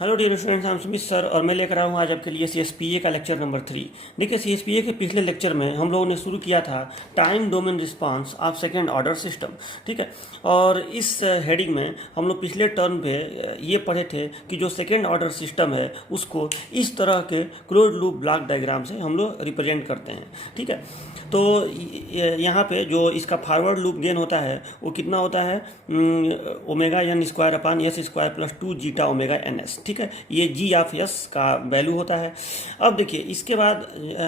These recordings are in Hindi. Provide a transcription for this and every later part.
Hello dear students, I am Sumit sir और मैं लेकर आया हूँ आज आपके लिए सीएसपीए का लेक्चर नंबर 3। देखिए, सीएसपीए के पिछले लेक्चर में हम लोगों ने शुरू किया था time domain response of second order system. ठीक है, और इस हेडिंग में हम लोग पिछले टर्म पे ये पढ़े थे कि जो सेकेंड ऑर्डर सिस्टम है उसको इस तरह के क्लोज लूप ब्लॉक डायग्राम से हम लोग रिप्रेजेंट करते हैं। ठीक है, तो यहाँ पे जो इसका फॉरवर्ड लूप गेन होता है वो कितना होता है, omega N square upon s square plus 2 zeta omega N s. ठीक है, ये जी ऑफ एस का वैल्यू होता है। अब देखिए, इसके बाद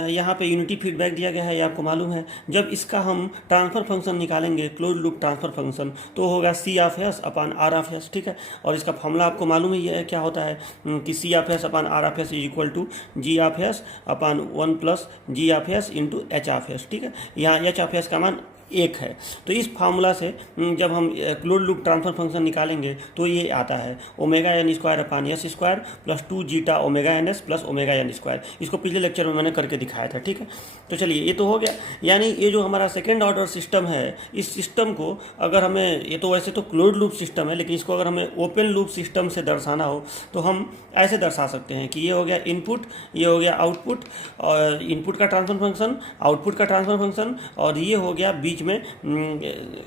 यहाँ पे यूनिटी फीडबैक दिया गया है, ये आपको मालूम है। जब इसका हम ट्रांसफर फंक्शन निकालेंगे, क्लोज लूप ट्रांसफर फंक्शन, तो होगा C of S upon R of S. ठीक है, और इसका फॉर्मूला आपको मालूम ही है क्या होता है, कि C of S upon R of S is equal to G of S upon 1 plus G of S into H of S. ठीक है, यहाँ एच ऑफ एस का मान 1 है। तो इस फार्मूला से जब हम क्लोज लूप ट्रांसफर फंक्शन निकालेंगे तो ये आता है omega N square upon s square plus 2 zeta omega N S plus omega N square. इसको पिछले लेक्चर में मैंने करके दिखाया था। ठीक है, तो चलिए, ये तो हो गया। यानी ये जो हमारा सेकेंड ऑर्डर सिस्टम है, इस सिस्टम को अगर हमें, ये तो वैसे तो क्लोज लूप सिस्टम है, लेकिन इसको अगर हमें ओपन लूप सिस्टम से दर्शाना हो तो हम ऐसे दर्शा सकते हैं कि ये हो गया इनपुट, ये हो गया आउटपुट, और इनपुट का ट्रांसफर फंक्शन, आउटपुट का ट्रांसफर फंक्शन, और ये हो गया बीच में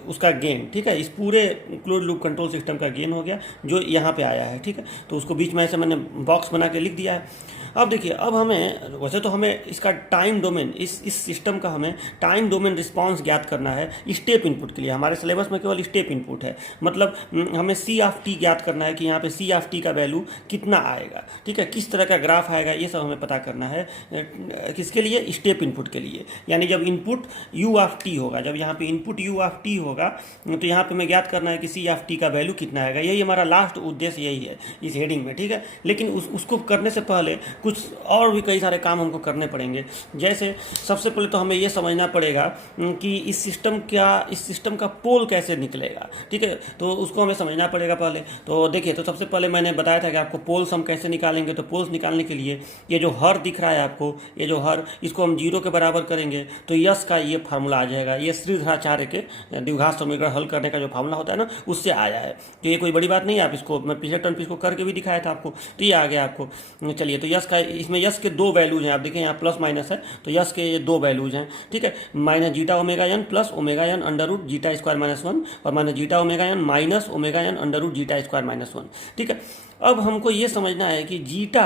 उसका गेन। ठीक है, इस पूरे क्लोज लूप कंट्रोल सिस्टम का गेन हो गया जो यहाँ पे आया है। ठीक है, तो उसको बीच में ऐसे मैंने बॉक्स बना के लिख दिया है। अब देखिए, अब हमें, वैसे तो हमें इसका टाइम डोमेन, इस सिस्टम का हमें टाइम डोमेन रिस्पांस ज्ञात करना है स्टेप इनपुट के लिए। हमारे सिलेबस में केवल स्टेप इनपुट है, मतलब हमें सी ऑफ टी ज्ञात करना है कि यहाँ पे सी ऑफ टी का वैल्यू कितना आएगा। ठीक है, किस तरह का ग्राफ आएगा, ये सब हमें पता करना है। किसके लिए? स्टेप इनपुट के लिए। यानी जब इनपुट यू ऑफ टी होगा, जब यहाँ पे इनपुट यू ऑफ टी होगा, तो यहाँ पे हमें ज्ञात करना है कि सी ऑफ टी का वैल्यू कितना आएगा। यही हमारा लास्ट उद्देश्य यही है इस हेडिंग में। ठीक है, लेकिन उसको करने से पहले कुछ और भी कई सारे काम हमको करने पड़ेंगे। जैसे सबसे पहले तो हमें ये समझना पड़ेगा कि इस सिस्टम का पोल कैसे निकलेगा। ठीक है, तो उसको हमें समझना पड़ेगा पहले। तो देखिए, तो सबसे पहले मैंने बताया था कि आपको पोल्स हम कैसे निकालेंगे। तो पोल्स निकालने के लिए ये जो हर दिख रहा है आपको, ये जो हर, इसको हम 0 के बराबर करेंगे तो यस का ये फार्मूला आ जाएगा। ये श्रीधराचार्य के द्विघात समीकरण हल करने का जो फार्मूला होता है ना, उससे आया है। तो ये कोई बड़ी बात नहीं है, आप इसको, मैं पिछले टर्म पे इसको करके भी दिखाया था आपको, तो ये आ गया आपको। चलिए, तो यस का, इसमें यस के 2 वैल्यूज हैं। आप देखिए, यहाँ प्लस माइनस है, तो यस के ये 2 वैल्यूज हैं। ठीक है, minus zeta omega N plus omega N under root zeta square minus 1, और minus zeta omega n minus omega N under root zeta square minus 1। ठीक है, अब हमको ये समझना है कि जीटा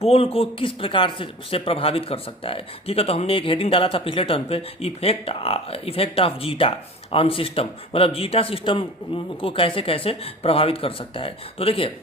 पोल को किस प्रकार से प्रभावित कर सकता है। ठीक है, तो हमने एक हेडिंग डाला था पिछले टर्म पे, effect of zeta on system, मतलब जीटा सिस्टम को कैसे कैसे प्रभावित कर सकता है। तो देखिए,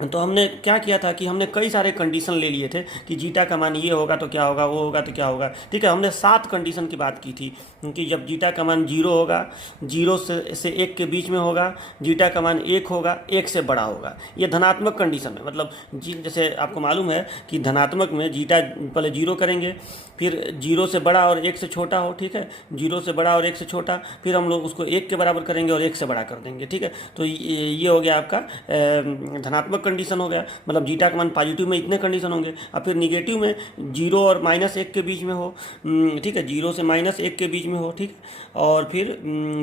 तो हमने क्या किया था कि हमने कई सारे कंडीशन ले लिए थे कि जीटा का मान ये होगा तो क्या होगा, वो होगा तो क्या होगा। ठीक है, हमने 7 कंडीशन की बात की थी कि जब जीटा का मान 0 होगा, 0 से 1 के बीच में होगा, जीटा का मान 1 होगा, 1 से बड़ा होगा। ये धनात्मक कंडीशन है, मतलब जैसे आपको मालूम है कि धनात्मक में जीटा पहले 0 करेंगे, फिर 0 से बड़ा और 1 से छोटा हो। ठीक है, 0 से बड़ा और 1 से छोटा, फिर हम लोग उसको 1 के बराबर करेंगे और 1 से बड़ा कर देंगे। ठीक है, तो ये हो गया आपका धनात्मक कंडीशन हो गया, मतलब जीटा का मान पॉजिटिव में इतने कंडीशन होंगे। और फिर निगेटिव में 0 और -1 के बीच में हो। ठीक है, 0 से -1 के बीच में हो। ठीक, और फिर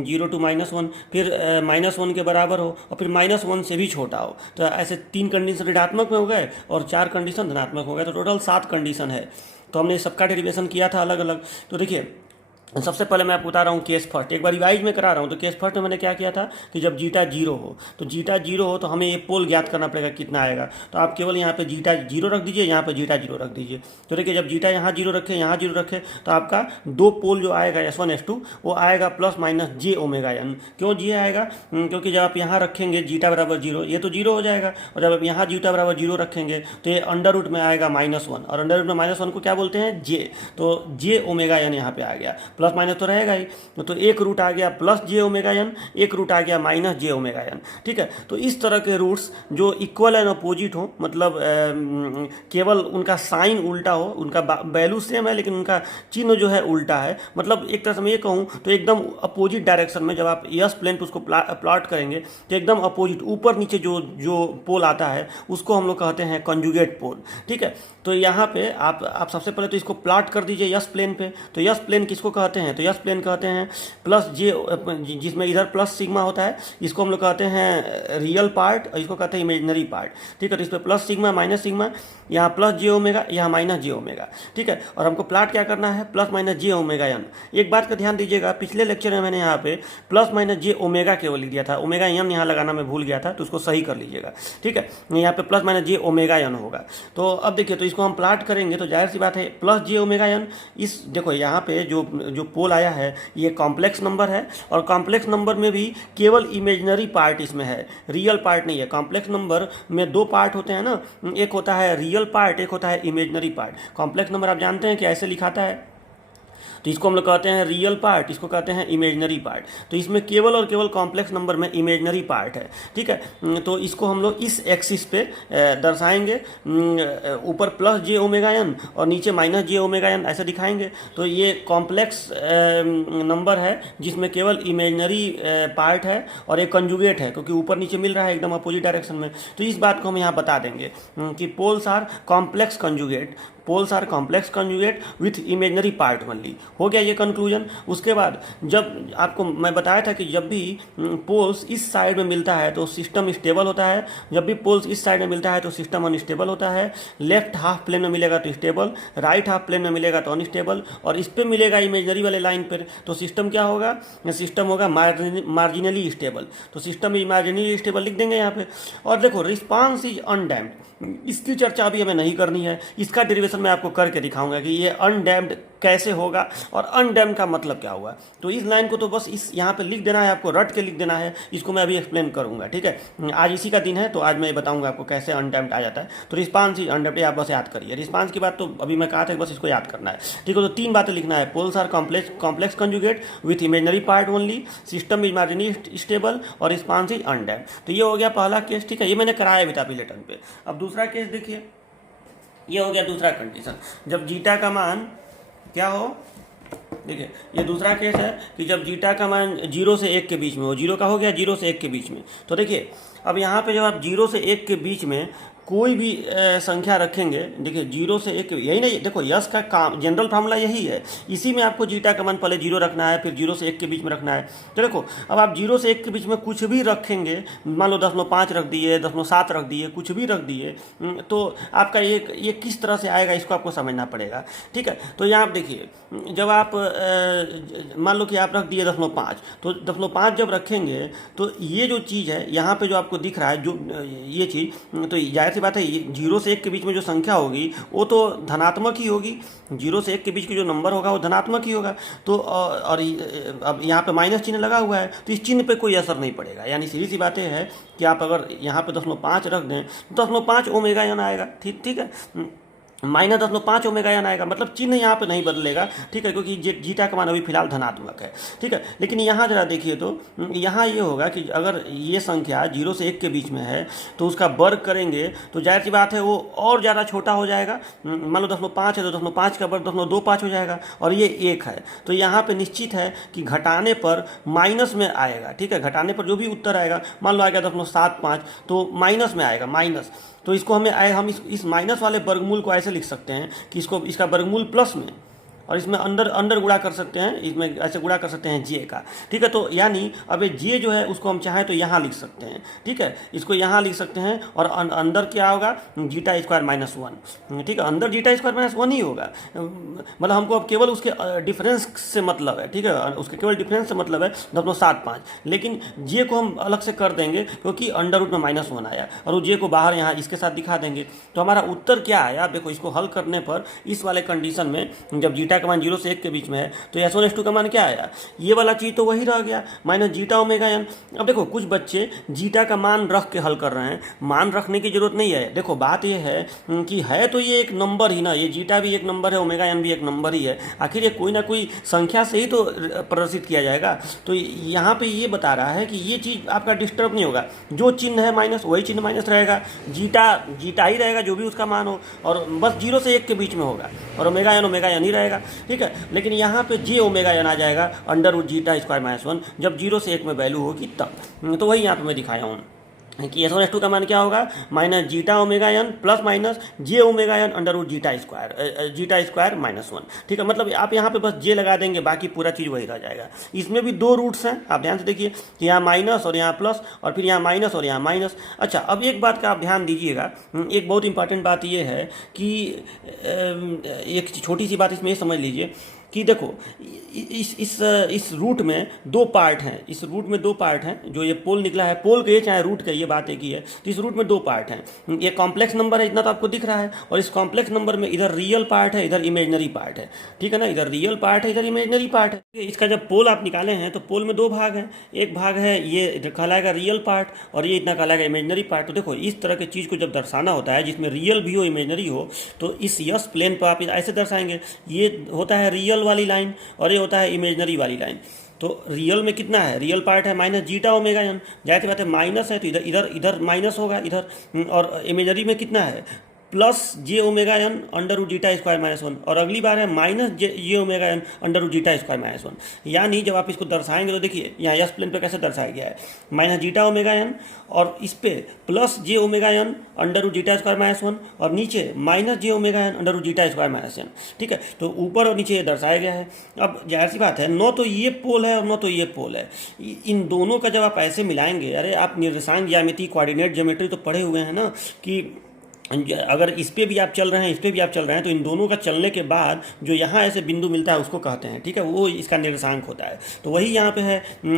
0 to -1, फिर -1 के बराबर हो, और फिर -1 से भी छोटा हो। तो ऐसे 3 कंडीशन ऋणात्मक में हो गए और 4 कंडीशन धनात्मक हो गए, तो टोटल 7 कंडीशन है। तो हमने सबका डेरिवेशन किया था अलग अलग। तो देखिए, सबसे पहले मैं आपको बता रहा हूँ केस फर्स्ट, एक बार रिवाइज में करा रहा हूँ। तो केस फर्स्ट में मैंने क्या किया था कि जब जीटा 0 हो, तो जीटा 0 हो तो हमें ये पोल ज्ञात करना पड़ेगा कितना आएगा। तो आप केवल यहाँ पे जीटा 0 रख दीजिए, यहाँ पे जीटा 0 रख दीजिए। तो देखिए, जब जीटा यहाँ 0 रखे, यहाँ 0 रखे, तो आपका 2 पोल जो आएगा S1 S2 वो आएगा प्लस माइनस जे ओमेगा एन। क्यों जे आएगा? क्योंकि जब आप यहाँ रखेंगे जीटा बराबर 0, ये तो 0 हो जाएगा, और जब आप यहाँ जीटा बराबर 0 रखेंगे तो ये अंडर रूट में आएगा -1, और अंडर रूट में -1 को क्या बोलते हैं? जे। तो जे ओमेगा एन यहाँ पे आ गया, प्लस माइनस तो रहेगा ही। तो एक रूट आ गया प्लस जे ओमेगा एन, एक रूट आ गया माइनस जे ओमेगा एन। ठीक है, तो इस तरह के रूट्स जो इक्वल एंड अपोजिट हो, मतलब केवल उनका साइन उल्टा हो, उनका वैल्यू सेम है लेकिन उनका चिन्ह जो है उल्टा है, मतलब एक तरह से मैं ये कहूँ तो एकदम अपोजिट डायरेक्शन में जब आप यस प्लेन पर उसको प्लॉट करेंगे तो एकदम अपोजिट, ऊपर नीचे जो पोल आता है उसको हम लोग कहते हैं कंजुगेट पोल। ठीक है, तो यहाँ पे आप सबसे पहले तो इसको प्लॉट कर दीजिए यस प्लेन पे। तो यस प्लेन किसको कहते कहते हैं? तो यस प्लेन कहते हैं। प्लस जे, जिसमें इधर प्लस सिग्मा होता है, इसको हम लोग कहते हैं रियल पार्ट और इसको कहते हैं इमेजनरी पार्ट। ठीक है, तो इस पर प्लस सिग्मा माइनस सिग्मा, यहाँ प्लस जे ओमेगा, यहाँ माइनस जे ओमेगा। ठीक है, और हमको प्लाट क्या करना है? प्लस माइनस जे ओमेगा एन। एक बात का ध्यान दीजिएगा, पिछले लेक्चर में मैंने यहाँ पे प्लस माइनस जे ओमेगा केवल लिख दिया था, ओमेगा एन यहाँ लगाना मैं भूल गया था, तो उसको सही कर लीजिएगा। ठीक है, यहाँ पे प्लस माइनस जे ओमेगा एन होगा। तो अब देखिए, तो इसको हम प्लाट करेंगे तो जाहिर सी बात है प्लस जे ओमेगा एन। इस देखो यहाँ पे जो पोल आया है ये कॉम्प्लेक्स नंबर है, और कॉम्प्लेक्स नंबर में भी केवल इमेजनरी पार्ट इसमें है, रियल पार्ट नहीं है। कॉम्प्लेक्स नंबर में दो पार्ट होते हैं ना, एक होता है रियल पार्ट, एक होता है इमेजनरी पार्ट। कॉम्प्लेक्स नंबर आप जानते हैं कि ऐसे लिखाता है, तो इसको हम लोग कहते हैं रियल पार्ट, इसको कहते हैं इमेजनरी पार्ट। तो इसमें केवल और केवल कॉम्प्लेक्स नंबर में इमेजनरी पार्ट है। ठीक है, तो इसको हम लोग इस एक्सिस पे दर्शाएंगे, ऊपर प्लस जे ओमेगा एन और नीचे माइनस जे ओमेगा एन, ऐसे दिखाएंगे। तो ये कॉम्प्लेक्स नंबर है जिसमें केवल इमेजनरी पार्ट है और एक कंजुगेट है, क्योंकि ऊपर नीचे मिल रहा है एकदम अपोजिट डायरेक्शन में। तो इस बात को हम यहाँ बता देंगे कि poles are complex conjugate, poles are complex conjugate with imaginary part only. हो गया ये कंक्लूजन। उसके बाद जब आपको मैं बताया था कि जब भी पोल्स इस साइड में मिलता है तो सिस्टम स्टेबल होता है, जब भी पोल्स इस साइड में मिलता है तो सिस्टम अनस्टेबल होता है। लेफ्ट हाफ प्लेन में मिलेगा तो स्टेबल, राइट हाफ प्लेन में मिलेगा तो अनस्टेबल, और इस पर मिलेगा इमेजनरी वाले लाइन पर तो सिस्टम क्या होगा? सिस्टम होगा मार्जिनली स्टेबल। तो सिस्टम इमेजनरी स्टेबल लिख देंगे यहाँ पे। और देखो, रिस्पांस इज अनडैम्प्ड, इसकी चर्चा अभी हमें नहीं करनी है, इसका डेरिवेशन मैं आपको करके दिखाऊंगा कि ये अनडैम्प्ड कैसे होगा और अनडैम्प्ड का मतलब क्या हुआ। तो इस लाइन को तो बस इस यहाँ पे लिख देना है, आपको रट के लिख देना है, इसको मैं अभी एक्सप्लेन करूंगा। ठीक है, आज इसी का दिन है तो आज मैं बताऊंगा आपको कैसे अनडैम्प्ड आ जाता है। तो रिस्पांस इज अनडैम्प्ड, आप बस याद करिए। रिस्पांस की बात तो अभी मैं कहा था, बस इसको याद करना है। ठीक है, तो तीन बातें लिखना है। Poles are complex conjugate with imaginary part only, system is marginally stable और रिस्पांस इज अनडैम्प्ड। तो ये हो गया पहला केस। ठीक है, ये मैंने कराया भी था पहले टर्म पे। अब दूसरा केस देखिए, ये हो गया दूसरा कंडीशन, जब जीटा का मान क्या हो। देखिए, ये दूसरा केस है कि जब जीटा का मान 0 से 1 के बीच में हो। 0 का हो गया, 0 से 1 के बीच में। तो देखिए, अब यहाँ पे जब आप 0 से 1 के बीच में कोई भी संख्या रखेंगे, देखिए 0 से 1, यही नहीं, देखो यस का काम जनरल फार्मूला यही है, इसी में आपको जीटा का मान पहले 0 रखना है, फिर 0 से 1 के बीच में रखना है। तो देखो, अब आप 0 से 1 के बीच में कुछ भी रखेंगे, मान लो 0.5 रख दिए, 0.7 रख दिए, कुछ भी रख दिए, तो आपका ये किस तरह से आएगा इसको आपको समझना पड़ेगा। ठीक है, तो यहाँ आप देखिए, जब आप मान लो कि आप रख दिए 0.5, तो 0.5 जब रखेंगे तो ये जो चीज़ है यहाँ पे जो आपको दिख रहा है, जो ये चीज़, तो जाहिर सी बात है 0 से 1 के बीच में जो संख्या होगी वो तो धनात्मक ही होगी। 0 से 1 के बीच की जो नंबर होगा वो धनात्मक ही होगा। तो और अब यहाँ पे माइनस चिन्ह लगा हुआ है तो इस चिन्ह पे कोई असर नहीं पड़ेगा। यानी सीधी सी बात है कि आप अगर यहाँ पे 0.5 रख दें तो 0.5 ओमेगा एन आएगा। ठीक है, माइनस 0.5 ओमेगा एन आएगा, मतलब चिन्ह यहाँ पे नहीं बदलेगा। ठीक है, क्योंकि जीटा का मान अभी फिलहाल धनात्मक है। ठीक है, लेकिन यहाँ जरा देखिए, तो यहाँ ये होगा कि अगर ये संख्या 0 से 1 के बीच में है तो उसका वर्ग करेंगे तो जाहिर सी बात है वो और ज़्यादा छोटा हो जाएगा। मान लो 0.5 है तो 0.5 का वर्ग 0.25 हो जाएगा, और ये 1 है तो यहाँ पर निश्चित है कि घटाने पर माइनस में आएगा। ठीक है, घटाने पर जो भी उत्तर आएगा, मान लो आएगा 0.75 तो माइनस में आएगा, माइनस। तो इसको हम इस माइनस वाले वर्गमूल को ऐसे लिख सकते हैं कि इसका वर्गमूल प्लस में, और इसमें अंदर गुणा कर सकते हैं, इसमें ऐसे गुणा कर सकते हैं जे का। ठीक है, तो यानी अब ये जे जो है उसको हम चाहें तो यहाँ लिख सकते हैं। ठीक है, इसको यहाँ लिख सकते हैं, और अंदर क्या होगा? Zeta square minus 1। ठीक है, अंदर जीटा स्क्वायर माइनस 1 ही होगा, मतलब हमको अब केवल उसके डिफरेंस से मतलब है। ठीक है, उसके केवल डिफरेंस से मतलब है 0.75, लेकिन जे को हम अलग से कर देंगे क्योंकि अंडर रूट में -1 आया, और वो जे को बाहर यहाँ इसके साथ दिखा देंगे। तो हमारा उत्तर क्या आया? आप देखो, इसको हल करने पर इस वाले कंडीशन में जब जीटा का मान 0 से 1 के बीच में है तो S1 S2 का मान क्या आया? ये वाला चीज तो वही रह गया, माइनस जीटा ओमेगा एन। अब देखो, कुछ बच्चे जीटा का मान रख के हल कर रहे हैं, मान रखने की जरूरत नहीं है। देखो, बात ये है कि है तो ये एक नंबर ही ना, ये जीटा भी एक नंबर है, ओमेगा एन भी एक नंबर ही है, आखिर ये कोई ना कोई संख्या से ही तो प्रदर्शित किया जाएगा। तो यहाँ पे ये बता रहा है कि ये चीज आपका डिस्टर्ब नहीं होगा, जो चिन्ह है माइनस वही चिन्ह माइनस रहेगा, जीटा ही रहेगा जो भी उसका मान हो, और बस 0 से 1 के बीच में होगा, और ओमेगा एन ही रहेगा। ठीक है, लेकिन यहाँ पे जे ओमेगा एन आ जाएगा अंडर रूट जीटा स्क्वायर -1, जब 0 से 1 में वैल्यू होगी तब। तो वही यहाँ पे मैं दिखाया हूँ। कि एस वन एस टू का मान क्या होगा, minus zeta omega N plus minus जे omega N under root zeta square minus one. ठीक है, मतलब आप यहाँ पे बस जे लगा देंगे, बाकी पूरा चीज़ वही रह जाएगा। इसमें भी दो रूट्स हैं, आप ध्यान से देखिए कि यहाँ माइनस और यहाँ प्लस, और फिर यहाँ माइनस और यहाँ माइनस। अच्छा, अब एक बात का आप ध्यान दीजिएगा, एक बहुत इंपॉर्टेंट बात ये है कि एक छोटी सी बात इसमें ये समझ लीजिए कि देखो इस रूट में दो पार्ट हैं, इस रूट में दो पार्ट हैं, जो ये पोल निकला है, पोल के चाहे रूट के, ये बात एक ही है। तो इस रूट में दो पार्ट हैं, ये कॉम्प्लेक्स नंबर है, इतना तो आपको दिख रहा है, और इस कॉम्प्लेक्स नंबर में इधर रियल पार्ट है, इधर इमेजनरी पार्ट है। ठीक है ना, इधर रियल पार्ट है, इधर इमेजनरी पार्ट है। इसका जब पोल आप निकाले हैं तो पोल में दो भाग हैं, एक भाग है ये कहलाएगा रियल पार्ट, और ये इतना कहलाएगा इमेजनरी पार्ट। तो देखो इस तरह की चीज़ को जब दर्शाना होता है जिसमें रियल भी हो इमेजनरी हो, तो इस यस प्लेन पर आप ऐसे दर्शाएंगे, ये होता है रियल वाली लाइन और ये होता है इमेजनरी वाली लाइन। तो रियल में कितना है, रियल पार्ट है माइनस जीटा ओमेगा एन, जाहिर सी बात है माइनस है तो इधर इधर इधर माइनस होगा इधर, और इमेजनरी में कितना है प्लस जे omega N under root zeta square minus one, और अगली बार है माइनस जे omega N under root zeta square minus one. यानी जब आप इसको दर्शाएंगे तो देखिए यहाँ यस प्लेन पे कैसे दर्शाया गया है, माइनस जीटा ओमेगा एन और इस पे प्लस जे omega N under root zeta square minus one, और नीचे माइनस जे omega N under root zeta square minus N. ठीक है, तो ऊपर और नीचे ये दर्शाया गया है। अब जाहिर सी बात है, न तो ये पोल है और न तो ये पोल है, इन दोनों का जब आप ऐसे मिलाएंगे, अरे आप निर्देशांक ज्यामिति, कोऑर्डिनेट ज्योमेट्री तो पढ़े हुए हैं ना, कि अगर इस पे भी आप चल रहे हैं, इस पे भी आप चल रहे हैं, तो इन दोनों का चलने के बाद जो यहाँ ऐसे बिंदु मिलता है उसको कहते हैं, ठीक है, वो इसका निर्देशांक होता है। तो वही यहाँ पे है,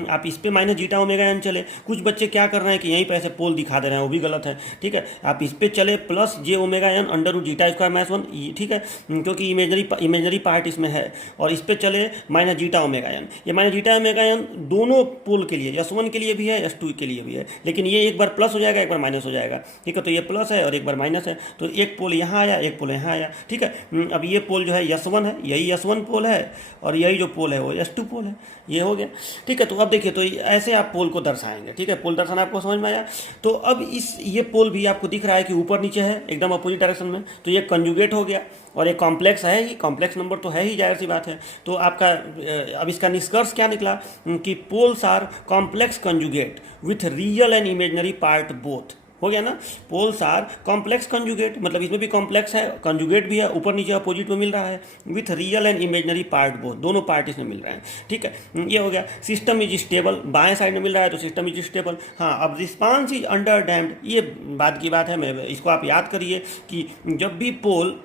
आप इस पे माइनस जीटा ओमेगा एन चले, कुछ बच्चे क्या कर रहे हैं कि यहीं पे ऐसे पोल दिखा दे रहे हैं, वो भी गलत है। ठीक है, आप इस पे चले प्लस जे omega N under root zeta square minus one, ठीक है, क्योंकि इमेजनरी पार्ट इसमें है, और इस पे चले माइनस जीटा ओमेगा एन। ये माइनस जीटा ओमेगा एन दोनों पोल के लिए, यस वन के लिए भी है, यस टू के लिए भी है, लेकिन ये एक बार प्लस हो जाएगा, एक बार माइनस हो जाएगा। ठीक है, तो ये प्लस है और एक बार माइनस है, तो एक पोल यहाँ आया, एक पोल यहाँ आया। ठीक है, अब ये पोल जो है यस1 है, यही यस1 पोल है, और यही जो पोल है वो यस2 पोल है, ये हो गया। ठीक है, तो अब देखिए, तो ऐसे आप पोल को दर्शाएंगे। ठीक है, पोल दर्शाना आपको समझ में आया। तो अब ये पोल भी आपको दिख रहा है कि ऊपर नीचे है, एकदम अपोजिट डायरेक्शन में, तो ये कंजुगेट हो गया, और ये कॉम्प्लेक्स है ही, कॉम्प्लेक्स नंबर तो है ही, जाहिर सी बात है। तो आपका अब इसका निष्कर्ष क्या निकला कि poles are complex conjugate with real and imaginary part both. हो गया ना, पोल्स आर कॉम्प्लेक्स कंजुगेट, मतलब इसमें भी कॉम्प्लेक्स है, कंजुगेट भी है, ऊपर नीचे अपोजिट में मिल रहा है, with real and imaginary part both, दोनों पार्ट इसमें मिल रहे हैं। ठीक है, ये हो गया। सिस्टम इज स्टेबल, बाएं साइड में मिल रहा है तो सिस्टम इज स्टेबल। हाँ, अब रिस्पांस इज अंडर डैम्ड, ये बात की बात है, मैं इसको आप याद करिए कि जब भी पोल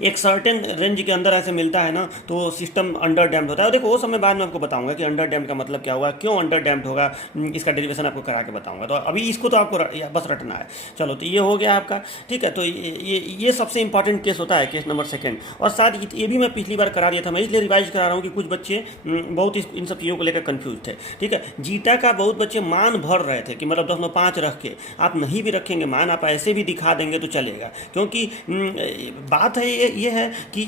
एक सर्टेन रेंज के अंदर ऐसे मिलता है ना, तो सिस्टम अंडर डैम्ड होता है। देखो वो समय बाद में आपको बताऊंगा कि अंडर डैम्ड का मतलब क्या होगा, क्यों अंडर डैम्ड होगा, इसका डेरिवेशन आपको करा के बताऊंगा। तो अभी इसको तो आपको बस रटना है। चलो, तो ये हो गया आपका। ठीक है, तो ये सबसे इंपॉर्टेंट केस होता है, केस नंबर सेकेंड। और साथ ये भी मैं पिछली बार करा दिया था, मैं इसलिए रिवाइज करा रहा हूँ कि कुछ बच्चे बहुत इन सब चीज़ों को लेकर कन्फ्यूज थे। ठीक है, जीटा का बहुत बच्चे मान भर रहे थे कि मतलब 10/5 रख के, आप नहीं भी रखेंगे मान, आप ऐसे भी दिखा देंगे तो चलेगा, क्योंकि बात है ये है कि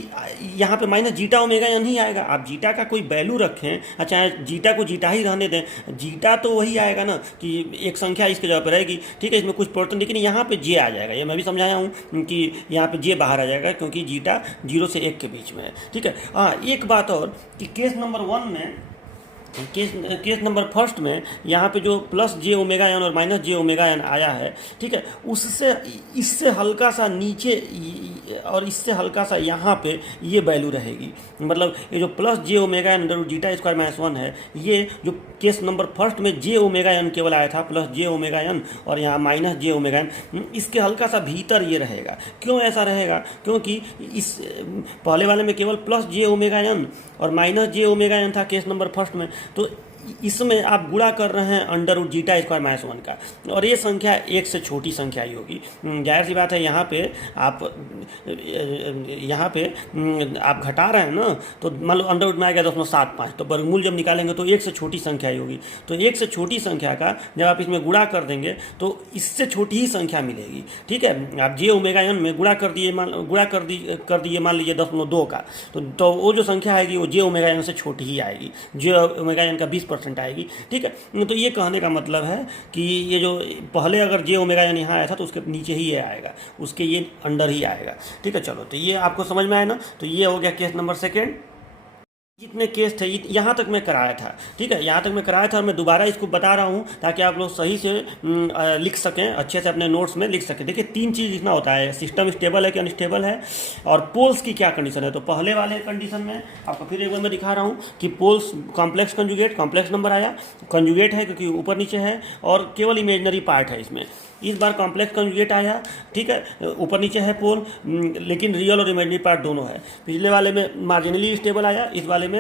यहाँ पे माइनस जीटा ओमेगा एन ही आएगा। आप जीटा का कोई वैल्यू रखें, अच्छा जीटा को जीटा ही रहने दें, जीटा तो वही आएगा ना कि एक संख्या इसके जगह पर रहेगी। ठीक है, इसमें कुछ परिवर्तन, लेकिन यहाँ पे जे आ जाएगा, ये मैं भी समझाया हूँ कि यहाँ पे जे बाहर आ जाएगा, क्योंकि जीटा 0 से 1 के बीच में है। ठीक है, हाँ, एक बात और कि केस नंबर 1 में, केस नंबर फर्स्ट में यहाँ पे जो प्लस जे ओमेगा एन और माइनस जे ओमेगा एन आया है, ठीक है, उससे इससे हल्का सा नीचे और इससे हल्का सा यहाँ पे ये वैल्यू रहेगी। मतलब ये जो प्लस जे omega N under zeta square minus 1 है, ये जो केस नंबर फर्स्ट में जे ओमेगा एन केवल आया था, प्लस जे ओमेगा एन और यहाँ माइनस जे ओमेगा एन, इसके हल्का सा भीतर ये रहेगा। क्यों ऐसा रहेगा? क्योंकि इस पहले वाले में केवल प्लस जे ओमेगा एन और माइनस जे ओमेगा एन था केस नंबर फर्स्ट में, तो इसमें आप गुणा कर रहे हैं under root zeta square minus 1 का, और ये संख्या 1 से छोटी संख्या ही होगी। जाहिर सी बात है, यहाँ पे आप घटा रहे हैं ना, तो मान लो अंडर रूट में आएगा 0.75, तो वर्गमूल जब निकालेंगे तो 1 से छोटी संख्या ही होगी। तो 1 से छोटी संख्या का जब आप इसमें गुणा कर देंगे तो इससे छोटी ही संख्या मिलेगी। ठीक है, आप जे ओमेगा एन में गुणा कर दिए मान लीजिए 10.2 का, तो वो जो संख्या आएगी वो जे ओमेगा एन से छोटी ही आएगी, जे ओमेगा एन का 20% आएगी। ठीक है, तो ये कहने का मतलब है कि ये जो पहले अगर जे ओमेगा एन यहाँ आया था तो उसके नीचे ही ये आएगा, उसके ये अंडर ही आएगा। ठीक है, चलो, तो ये आपको समझ में आया ना। तो ये हो गया केस नंबर सेकेंड। जितने केस थे यहाँ तक मैं कराया था, ठीक है, यहाँ तक मैं कराया था और मैं दोबारा इसको बता रहा हूँ ताकि आप लोग सही से लिख सकें, अच्छे से अपने नोट्स में लिख सकें। देखिए 3 चीज़ लिखना होता है, सिस्टम स्टेबल है कि अनस्टेबल है, और पोल्स की क्या कंडीशन है। तो पहले वाले कंडीशन में आपको फिर एक बार मैं दिखा रहा हूँ कि poles complex conjugate, complex number आया, कंजुगेट है क्योंकि ऊपर नीचे है और केवल इमेजनरी पार्ट है इसमें। इस बार कॉम्प्लेक्स कंजुगेट आया, ठीक है, ऊपर नीचे है पोल, लेकिन रियल और इमेजनरी पार्ट दोनों है। पिछले वाले में मार्जिनली स्टेबल आया, इस वाले में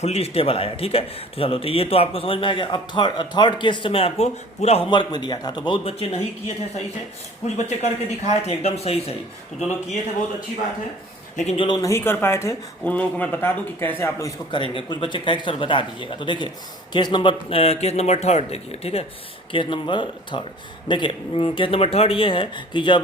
फुल्ली स्टेबल आया, ठीक है। तो चलो, तो ये तो आपको समझ में आ गया। अब थर्ड केस से मैं आपको पूरा होमवर्क में दिया था, तो बहुत बच्चे नहीं किए थे सही से, कुछ बच्चे करके दिखाए थे एकदम सही, तो जो लोग किए थे बहुत अच्छी बात है, लेकिन जो लोग नहीं कर पाए थे उन लोगों को मैं बता दूं कि कैसे आप लोग इसको करेंगे। कुछ बच्चे कहें सर बता दीजिएगा। तो देखिए केस नंबर थर्ड देखिए, ठीक है, केस नंबर थर्ड देखिए। केस नंबर थर्ड ये है कि जब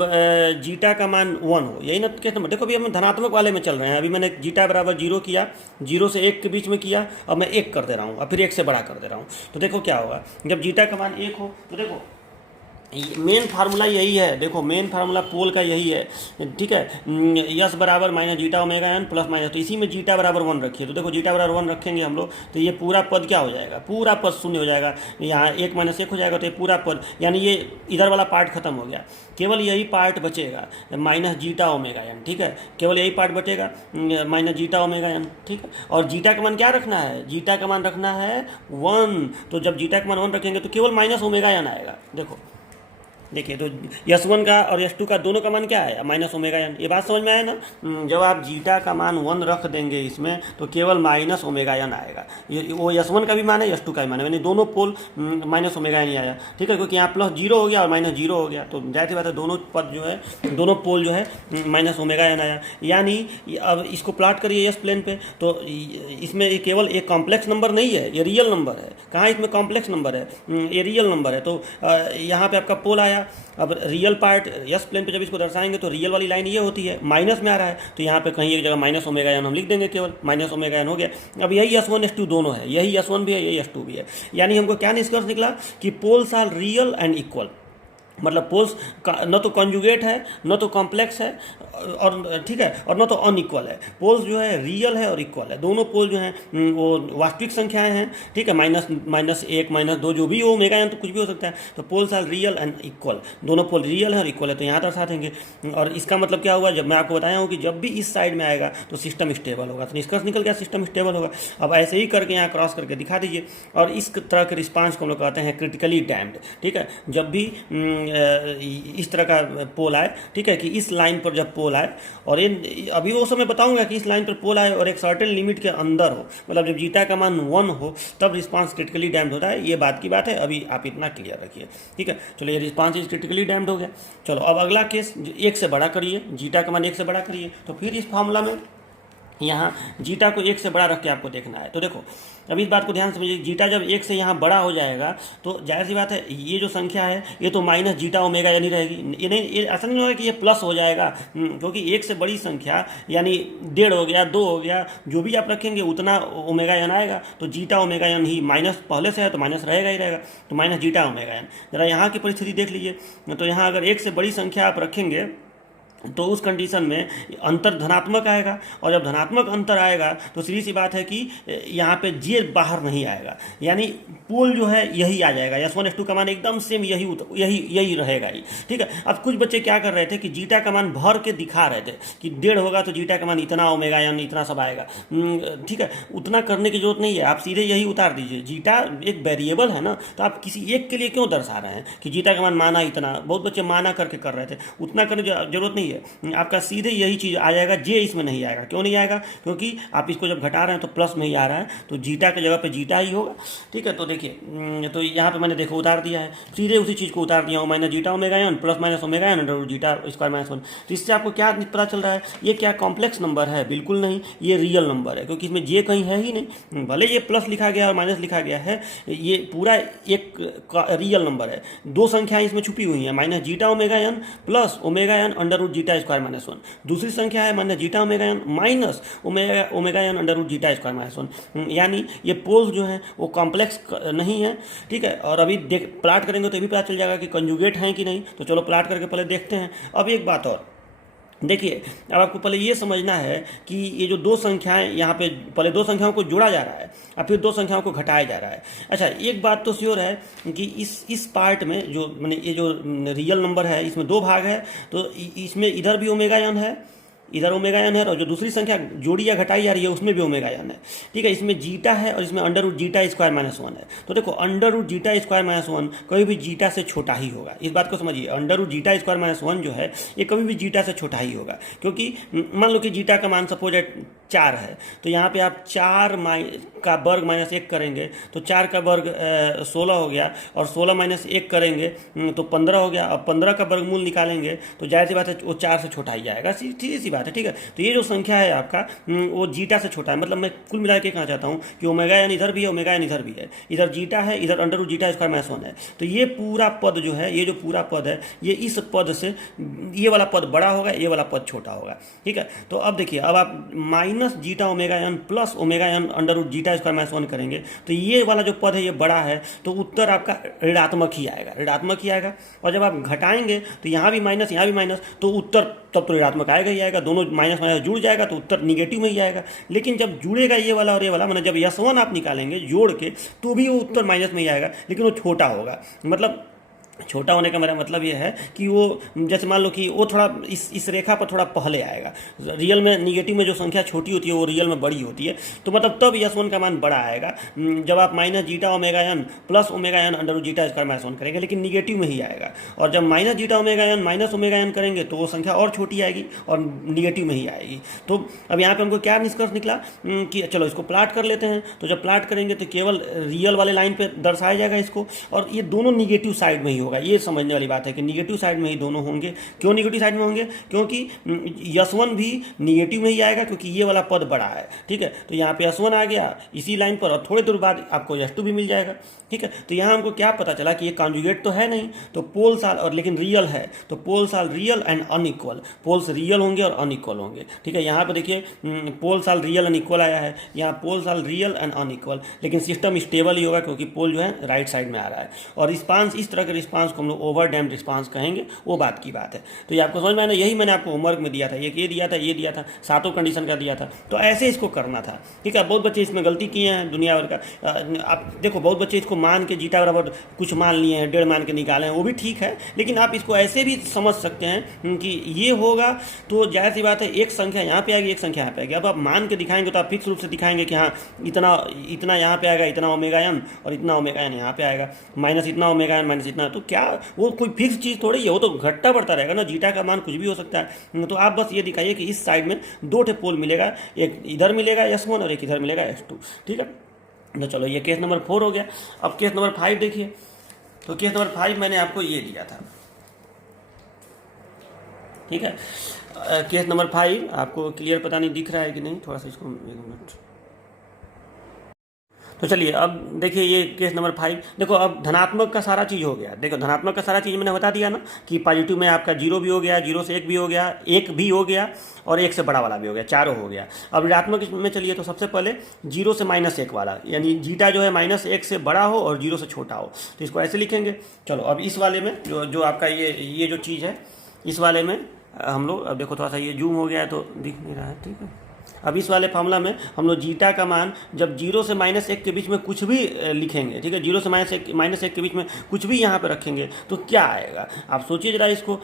जीटा का मान 1 हो, यही ना केस नंबर। देखो अभी हम धनात्मक वाले में चल रहे हैं, अभी मैंने जीटा बराबर 0 किया, 0 से 1 के बीच में किया, अब मैं 1 कर दे रहा हूँ, अब फिर 1 से बड़ा कर दे रहा हूँ। तो देखो क्या होगा जब जीटा का मान 1 हो। तो देखो मेन फार्मूला यही है, देखो मेन फार्मूला पोल का यही है, ठीक है, यस बराबर minus zeta omega N plus minus. तो इसी में जीटा बराबर 1 रखिए। तो देखो जीटा बराबर 1 रखेंगे हम लोग, तो ये पूरा पद क्या हो जाएगा, पूरा पद शून्य हो जाएगा, यहाँ 1 - 1 हो जाएगा, तो ये पूरा पद, यानी ये इधर वाला पार्ट खत्म हो गया, केवल यही पार्ट बचेगा माइनस जीटा ओमेगा एन, ठीक है, केवल यही पार्ट बचेगा माइनस जीटा ओमेगा एन, ठीक है। और जीटा का मान क्या रखना है, जीटा का मान रखना है 1। तो जब जीटा का मान 1 रखेंगे तो केवल माइनस ओमेगा एन आएगा। देखिए तो S1 का और S2 का दोनों का मान क्या है, माइनस ओमेगा एन। ये बात समझ में आया ना। जब आप जीटा का मान 1 रख देंगे इसमें तो केवल माइनस ओमेगा एन आएगा। ये वो S1 का भी मान है, S2 का भी मान है, यानी दोनों पोल माइनस ओमेगा एन ही आया, ठीक है, क्योंकि यहाँ प्लस 0 हो गया और माइनस 0 हो गया, तो जाहिर सी बात है दोनों पद जो है, दोनों पोल जो है माइनस ओमेगा एन आया। यानी अब इसको प्लॉट करिए एस प्लेन पे, तो इसमें केवल एक कॉम्प्लेक्स नंबर नहीं है, ये रियल नंबर है। कहाँ इसमें कॉम्प्लेक्स नंबर है, ये रियल नंबर है। तो यहाँ पे आपका पोल आया। अब रियल पार्ट यस प्लेन पे जब इसको दर्शाएंगे तो रियल वाली लाइन ये होती है, माइनस में आ रहा है, तो यहाँ पे कहीं एक जगह माइनस ओमेगा एन हम लिख देंगे, केवल माइनस ओमेगा एन हो गया। अब यही S1 S2 दोनों है, यही S1 भी है, यही S2 भी है। यानी हमको क्या निष्कर्ष निकला कि poles are real and equal, मतलब पोल्स न तो कॉन्जुगेट है, न तो कॉम्प्लेक्स है, और ठीक है, और न तो अनइक्वल है। पोल्स जो है रियल है और इक्वल है, दोनों पोल जो हैं वो वास्तविक संख्याएं हैं, ठीक है, -1 -2 जो भी हो, ओमेगा एन तो कुछ भी हो सकता है। तो poles are real and equal, दोनों पोल रियल है और इक्वल है, तो यहाँ दर्शा देंगे। और इसका मतलब क्या हुआ, जब मैं आपको बताया हूँ कि जब भी इस साइड में आएगा तो सिस्टम स्टेबल होगा, तो निष्कर्ष निकल गया सिस्टम स्टेबल होगा। अब ऐसे ही करके यहाँ क्रॉस करके दिखा दीजिए। और इस तरह के रिस्पांस को हम लोग कहते हैं क्रिटिकली डैम्ड, ठीक है। जब भी इस तरह का पोल आए, ठीक है, कि इस लाइन पर जब पोल आए, और ये अभी वो समय बताऊंगा कि इस लाइन पर पोल आए और एक सर्टेन लिमिट के अंदर हो, मतलब जब जीटा का मान 1 हो तब रिस्पांस क्रिटिकली डैम्ड होता है। ये बात की बात है, अभी आप इतना क्लियर रखिए, ठीक है। चलो ये रिस्पांस इज क्रिटिकली डैम्ड हो गया। चलो अब अगला केस 1 से बड़ा करिए, जीटा का मान 1 से बड़ा करिए। तो फिर इस फॉर्मूला में यहाँ जीटा को 1 से बड़ा रख के आपको देखना है। तो देखो अभी इस बात को ध्यान समझिए, जीटा जब 1 से यहाँ बड़ा हो जाएगा तो जाहिर सी बात है ये जो संख्या है ये तो माइनस जीटा ओमेगा यानी रहेगी, ये नहीं, ये ऐसा नहीं होगा कि ये प्लस हो जाएगा, क्योंकि 1 से बड़ी संख्या यानी 1.5 हो गया, 2 हो गया, जो भी आप रखेंगे उतना ओमेगा एन आएगा। तो जीटा ओमेगा एन ही माइनस पहले से है तो माइनस रहेगा ही रहेगा, तो माइनस जीटा ओमेगा एन। जरा यहाँ की परिस्थिति देख लीजिए। तो यहाँ अगर 1 से बड़ी संख्या आप रखेंगे तो उस कंडीशन में अंतर धनात्मक आएगा, और जब धनात्मक अंतर आएगा तो सीधी सी बात है कि यहाँ पे जे बाहर नहीं आएगा, यानी पोल जो है यही आ जाएगा। S1 S2 का मान एकदम सेम यही रहेगा ही, ठीक है। अब कुछ बच्चे क्या कर रहे थे कि जीटा का मान भर के दिखा रहे थे कि 1.5 होगा तो जीटा का मान इतना ओमेगा यानी इतना सब आएगा, ठीक है। उतना करने की जरूरत नहीं है, आप सीधे यही उतार दीजिए। जीटा एक वेरिएबल है ना, तो आप किसी एक के लिए क्यों दर्शा रहे हैं कि जीटा का मान माना इतना, बहुत बच्चे माना करके कर रहे थे, उतना करने की जरूरत नहीं है। आपका सीधे यही चीज़ आ जाएगा, जे इसमें नहीं आएगा। क्यों नहीं आएगा, क्योंकि आप इसको जब घटा रहे हैं तो प्लस में ही आ रहा है, तो जीटा की जगह पे जीटा ही होगा, ठीक है। तो देखिए तो यहाँ पे मैंने देखो उतार दिया है, सीधे उसी चीज़ को उतार दिया हूँ, minus zeta omega N plus minus omega N under zeta square -1। तो इससे आपको क्या पता चल रहा है, ये क्या कॉम्प्लेक्स नंबर है, बिल्कुल नहीं, ये रियल नंबर है, क्योंकि इसमें जे कहीं है ही नहीं। भले ये प्लस लिखा गया और माइनस लिखा गया है, ये पूरा एक रियल नंबर है। 2 संख्याएं इसमें छुपी हुई हैं, minus zeta omega N plus omega N under root zeta square -1। दूसरी संख्या है minus zeta omega n minus omega N under root zeta square -1। यानी ये पोल्स जो हैं वो कॉम्प्लेक्स नहीं है, ठीक है। और अभी प्लाट करेंगे तो ये भी पता चल जाएगा कि कंजुगेट हैं कि नहीं। तो चलो प्लाट करके पहले देखते हैं। अब एक बात और, देखिए, अब आपको पहले ये समझना है कि ये जो दो संख्याएं यहाँ पे, पहले दो संख्याओं को जोड़ा जा रहा है और फिर दो संख्याओं को घटाया जा रहा है। अच्छा, एक बात तो श्योर है कि इस पार्ट में जो मैंने ये जो रियल नंबर है इसमें दो भाग है, तो इसमें इधर भी ओमेगा एन है, इधर ओमेगा एन है, और जो दूसरी संख्या जोड़ी या घटाई जा रही है उसमें भी ओमेगा एन है। ठीक है, इसमें जीटा है और इसमें under root zeta square minus one है। तो देखो, under root zeta square minus one कभी भी जीटा से छोटा ही होगा, इस बात को समझिए। Under root zeta square minus one जो है ये कभी भी जीटा से छोटा ही होगा, क्योंकि मान लो कि जीटा का मान सपोज 4 है, तो यहाँ पे आप 4 का वर्ग माइनस 1 करेंगे तो 4 का वर्ग 16 हो गया, और 16 माइनस 1 करेंगे तो 15 हो गया। अब 15 का वर्गमूल निकालेंगे तो जाहिर सी बात है वो 4 से छोटा ही जाएगा, सीधी सी बात है। ठीक है, तो ये जो संख्या है आपका वो जीटा से छोटा है। मतलब मैं कुल मिला के कहना चाहता हूँ कि ओमेगा एन इधर भी है, ओमेगा एन इधर भी है, इधर जीटा है, इधर under root zeta square minus one है। तो ये पूरा पद जो है, ये जो पूरा पद है, ये इस पद से ये वाला पद बड़ा होगा, ये वाला पद छोटा होगा। ठीक है, तो अब देखिए, अब आप minus zeta omega N plus omega N under root zeta square minus one करेंगे तो ये वाला जो पद है ये बड़ा है, तो उत्तर आपका ऋणात्मक ही आएगा, ऋणात्मक ही आएगा। और जब आप घटाएंगे तो यहाँ भी माइनस यहाँ भी माइनस, तो उत्तर तब तो ऋणात्मक आएगा ही आएगा। दोनों माइनस माइनस जुड़ जाएगा तो उत्तर निगेटिव में ही आएगा। लेकिन जब जुड़ेगा ये वाला और ये वाला, मतलब जब यस1 आप निकालेंगे जोड़ के, तो भी वो उत्तर माइनस में ही आएगा, लेकिन वो छोटा होगा। मतलब छोटा होने का मेरा मतलब ये है कि वो, जैसे मान लो कि वो थोड़ा इस रेखा पर थोड़ा पहले आएगा। रियल में निगेटिव में जो संख्या छोटी होती है वो रियल में बड़ी होती है, तो मतलब तब यस1 का मान बड़ा आएगा जब आप minus zeta omega N plus omega N under root zeta square minus one करेंगे, लेकिन निगेटिव में ही आएगा। और जब minus zeta omega n minus omega n करेंगे तो वो संख्या और छोटी आएगी और निगेटिव में ही आएगी। तो अब यहाँ पर हमको क्या निष्कर्ष निकला कि चलो इसको प्लाट कर लेते हैं। तो जब प्लाट करेंगे तो केवल रियल वाले लाइन पर दर्शाया जाएगा इसको, और ये दोनों निगेटिव साइड में ही होगा। ये समझने वाली बात है कि निगेटिव साइड में ही दोनों होंगे। क्यों निगेटिव साइड में होंगे? क्योंकि यस1 भी निगेटिव में ही आएगा, क्योंकि ये वाला पद बड़ा है। ठीक है, तो यहाँ पे यस1 आ गया इसी लाइन पर, और थोड़ी देर बाद आपको यस2 भी मिल जाएगा। ठीक है, तो यहाँ हमको क्या पता चला कि ये कॉन्जुगेट तो है नहीं, तो पोल साल और लेकिन रियल है, तो पोल साल real and unequal, poles real होंगे और अनइक्वल होंगे। ठीक है, यहाँ पर देखिए पोल साल रियल एंड इक्वल आया है, यहाँ पोल साल रियल एंड अनइक्वल, लेकिन सिस्टम स्टेबल ही होगा क्योंकि पोल जो है राइट साइड में आ रहा है। और रिस्पांस, इस तरह के रिस्पांस को हम लोग ओवर डैम्ड रिस्पांस कहेंगे, वो बात की बात है। तो ये आपको समझ में आना, यही मैंने आपको होमवर्क में दिया था, ये दिया था, ये दिया था, सातों कंडीशन का दिया था, तो ऐसे इसको करना था। ठीक है, बहुत बच्चे इसमें गलती किए हैं दुनिया भर का। आप देखो, बहुत बच्चे इसको मान के जीटा बराबर कुछ मान लिए हैं, 1.5 मान के निकाले हैं, वो भी ठीक है, लेकिन आप इसको ऐसे भी समझ सकते हैं कि ये होगा तो जाहिर सी बात है एक संख्या यहाँ पे आएगी, एक संख्या यहाँ पे आएगी। अब आप मान के दिखाएंगे तो आप फिक्स रूप से दिखाएंगे कि हाँ इतना यहाँ पे आएगा, इतना ओमेगा एन, और इतना ओमेगा एन यहाँ पे आएगा, माइनस इतना ओमेगा एन माइनस इतना। तो क्या वो कोई फिक्स चीज़ थोड़ी है, वो तो घटता बढ़ता रहेगा ना, जीटा का मान कुछ भी हो सकता है। तो आप बस ये दिखाइए कि इस साइड में दो ठे पोल मिलेगा, एक इधर मिलेगा यस1 और एक इधर मिलेगा यस2। ठीक है, तो चलो ये केस नंबर 4 हो गया। अब केस नंबर 5 देखिए। तो केस नंबर 5 मैंने आपको ये दिया था। ठीक है, केस नंबर 5 आपको क्लियर पता नहीं दिख रहा है कि नहीं, थोड़ा सा इसको 1 मिनट। तो चलिए अब देखिए ये केस नंबर 5। देखो, अब धनात्मक का सारा चीज़ हो गया। देखो, धनात्मक का सारा चीज़ मैंने बता दिया ना कि पॉजिटिव में आपका 0 भी हो गया, 0 से 1 भी हो गया, 1 भी हो गया, और 1 से बड़ा वाला भी हो गया, चारों हो गया। अब ऋणात्मक में चलिए, तो सबसे पहले 0 से -1 वाला, यानी जीटा जो है -1 से बड़ा हो और 0 से छोटा हो, तो इसको ऐसे लिखेंगे। चलो अब इस वाले में जो आपका ये जो चीज़ है, इस वाले में हम लोग, अब देखो थोड़ा सा ये जूम हो गया है तो दिख नहीं रहा है। ठीक है, अब इस वाले फार्मूला में हम लोग जीटा का मान जब 0 से -1 के बीच में कुछ भी लिखेंगे, ठीक है, 0 से -1 के बीच में कुछ भी यहाँ पे रखेंगे तो क्या आएगा, आप सोचिए जरा इसको।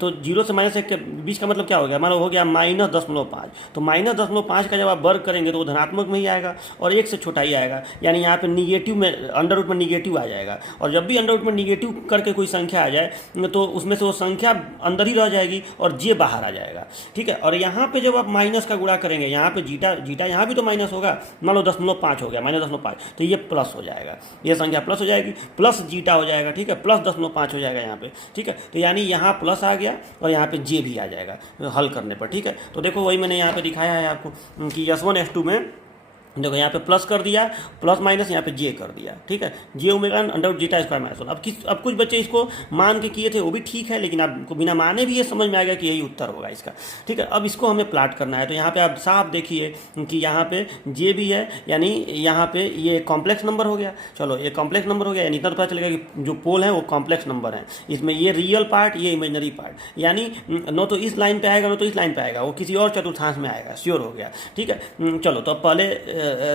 तो 0 से -1 के बीच का मतलब क्या हो गया, मान लो हो गया -0.5। तो -0.5 का जब आप वर्ग करेंगे तो वो धनात्मक में ही आएगा और 1 से छोटा ही आएगा, यानी यहाँ पे निगेटिव में, अंडर रूट में निगेटिव आ जाएगा। और जब भी अंडर रूट में निगेटिव करके कोई संख्या आ जाए तो उसमें से वो संख्या अंदर ही रह जाएगी और जे बाहर आ जाएगा। ठीक है, और यहाँ पे जब आप माइनस का गुणा करेंगे, यहाँ पे जीटा यहाँ भी तो माइनस होगा, मान लो 0.5 हो गया, -0.5, तो ये प्लस हो जाएगा, ये संख्या प्लस हो जाएगी, प्लस जीटा हो जाएगा। ठीक है, प्लस 0.5 हो जाएगा यहाँ पे। ठीक है, तो यानी यहाँ प्लस आ गया और यहाँ पे जे भी आ जाएगा हल करने पर। ठीक है, तो देखो वही मैंने यहाँ पे दिखाया है आपको कि यस1 यस2 में देखो यहाँ पे प्लस कर दिया, प्लस माइनस यहाँ पे जे कर दिया, ठीक है, J omega under zeta square minus one. अब कुछ बच्चे इसको मान के किए थे, वो भी ठीक है, लेकिन आपको बिना माने भी ये समझ में आ गया कि यही उत्तर होगा इसका, ठीक है। अब इसको हमें प्लाट करना है, तो यहाँ पे आप साफ देखिए कि यहाँ पे जे भी है, यानी यहाँ पे ये कॉम्प्लेक्स नंबर हो गया। चलो ये कॉम्प्लेक्स नंबर हो गया, यानी इतना तो पता चलेगा कि जो पोल है वो कॉम्प्लेक्स नंबर है, इसमें ये रियल पार्ट, ये इमेजनरी पार्ट, यानी न तो इस लाइन पे आएगा, न तो इस लाइन पे आएगा, वो किसी और चतुर्थांश में आएगा, श्योर हो गया, ठीक है। चलो तो अब पहले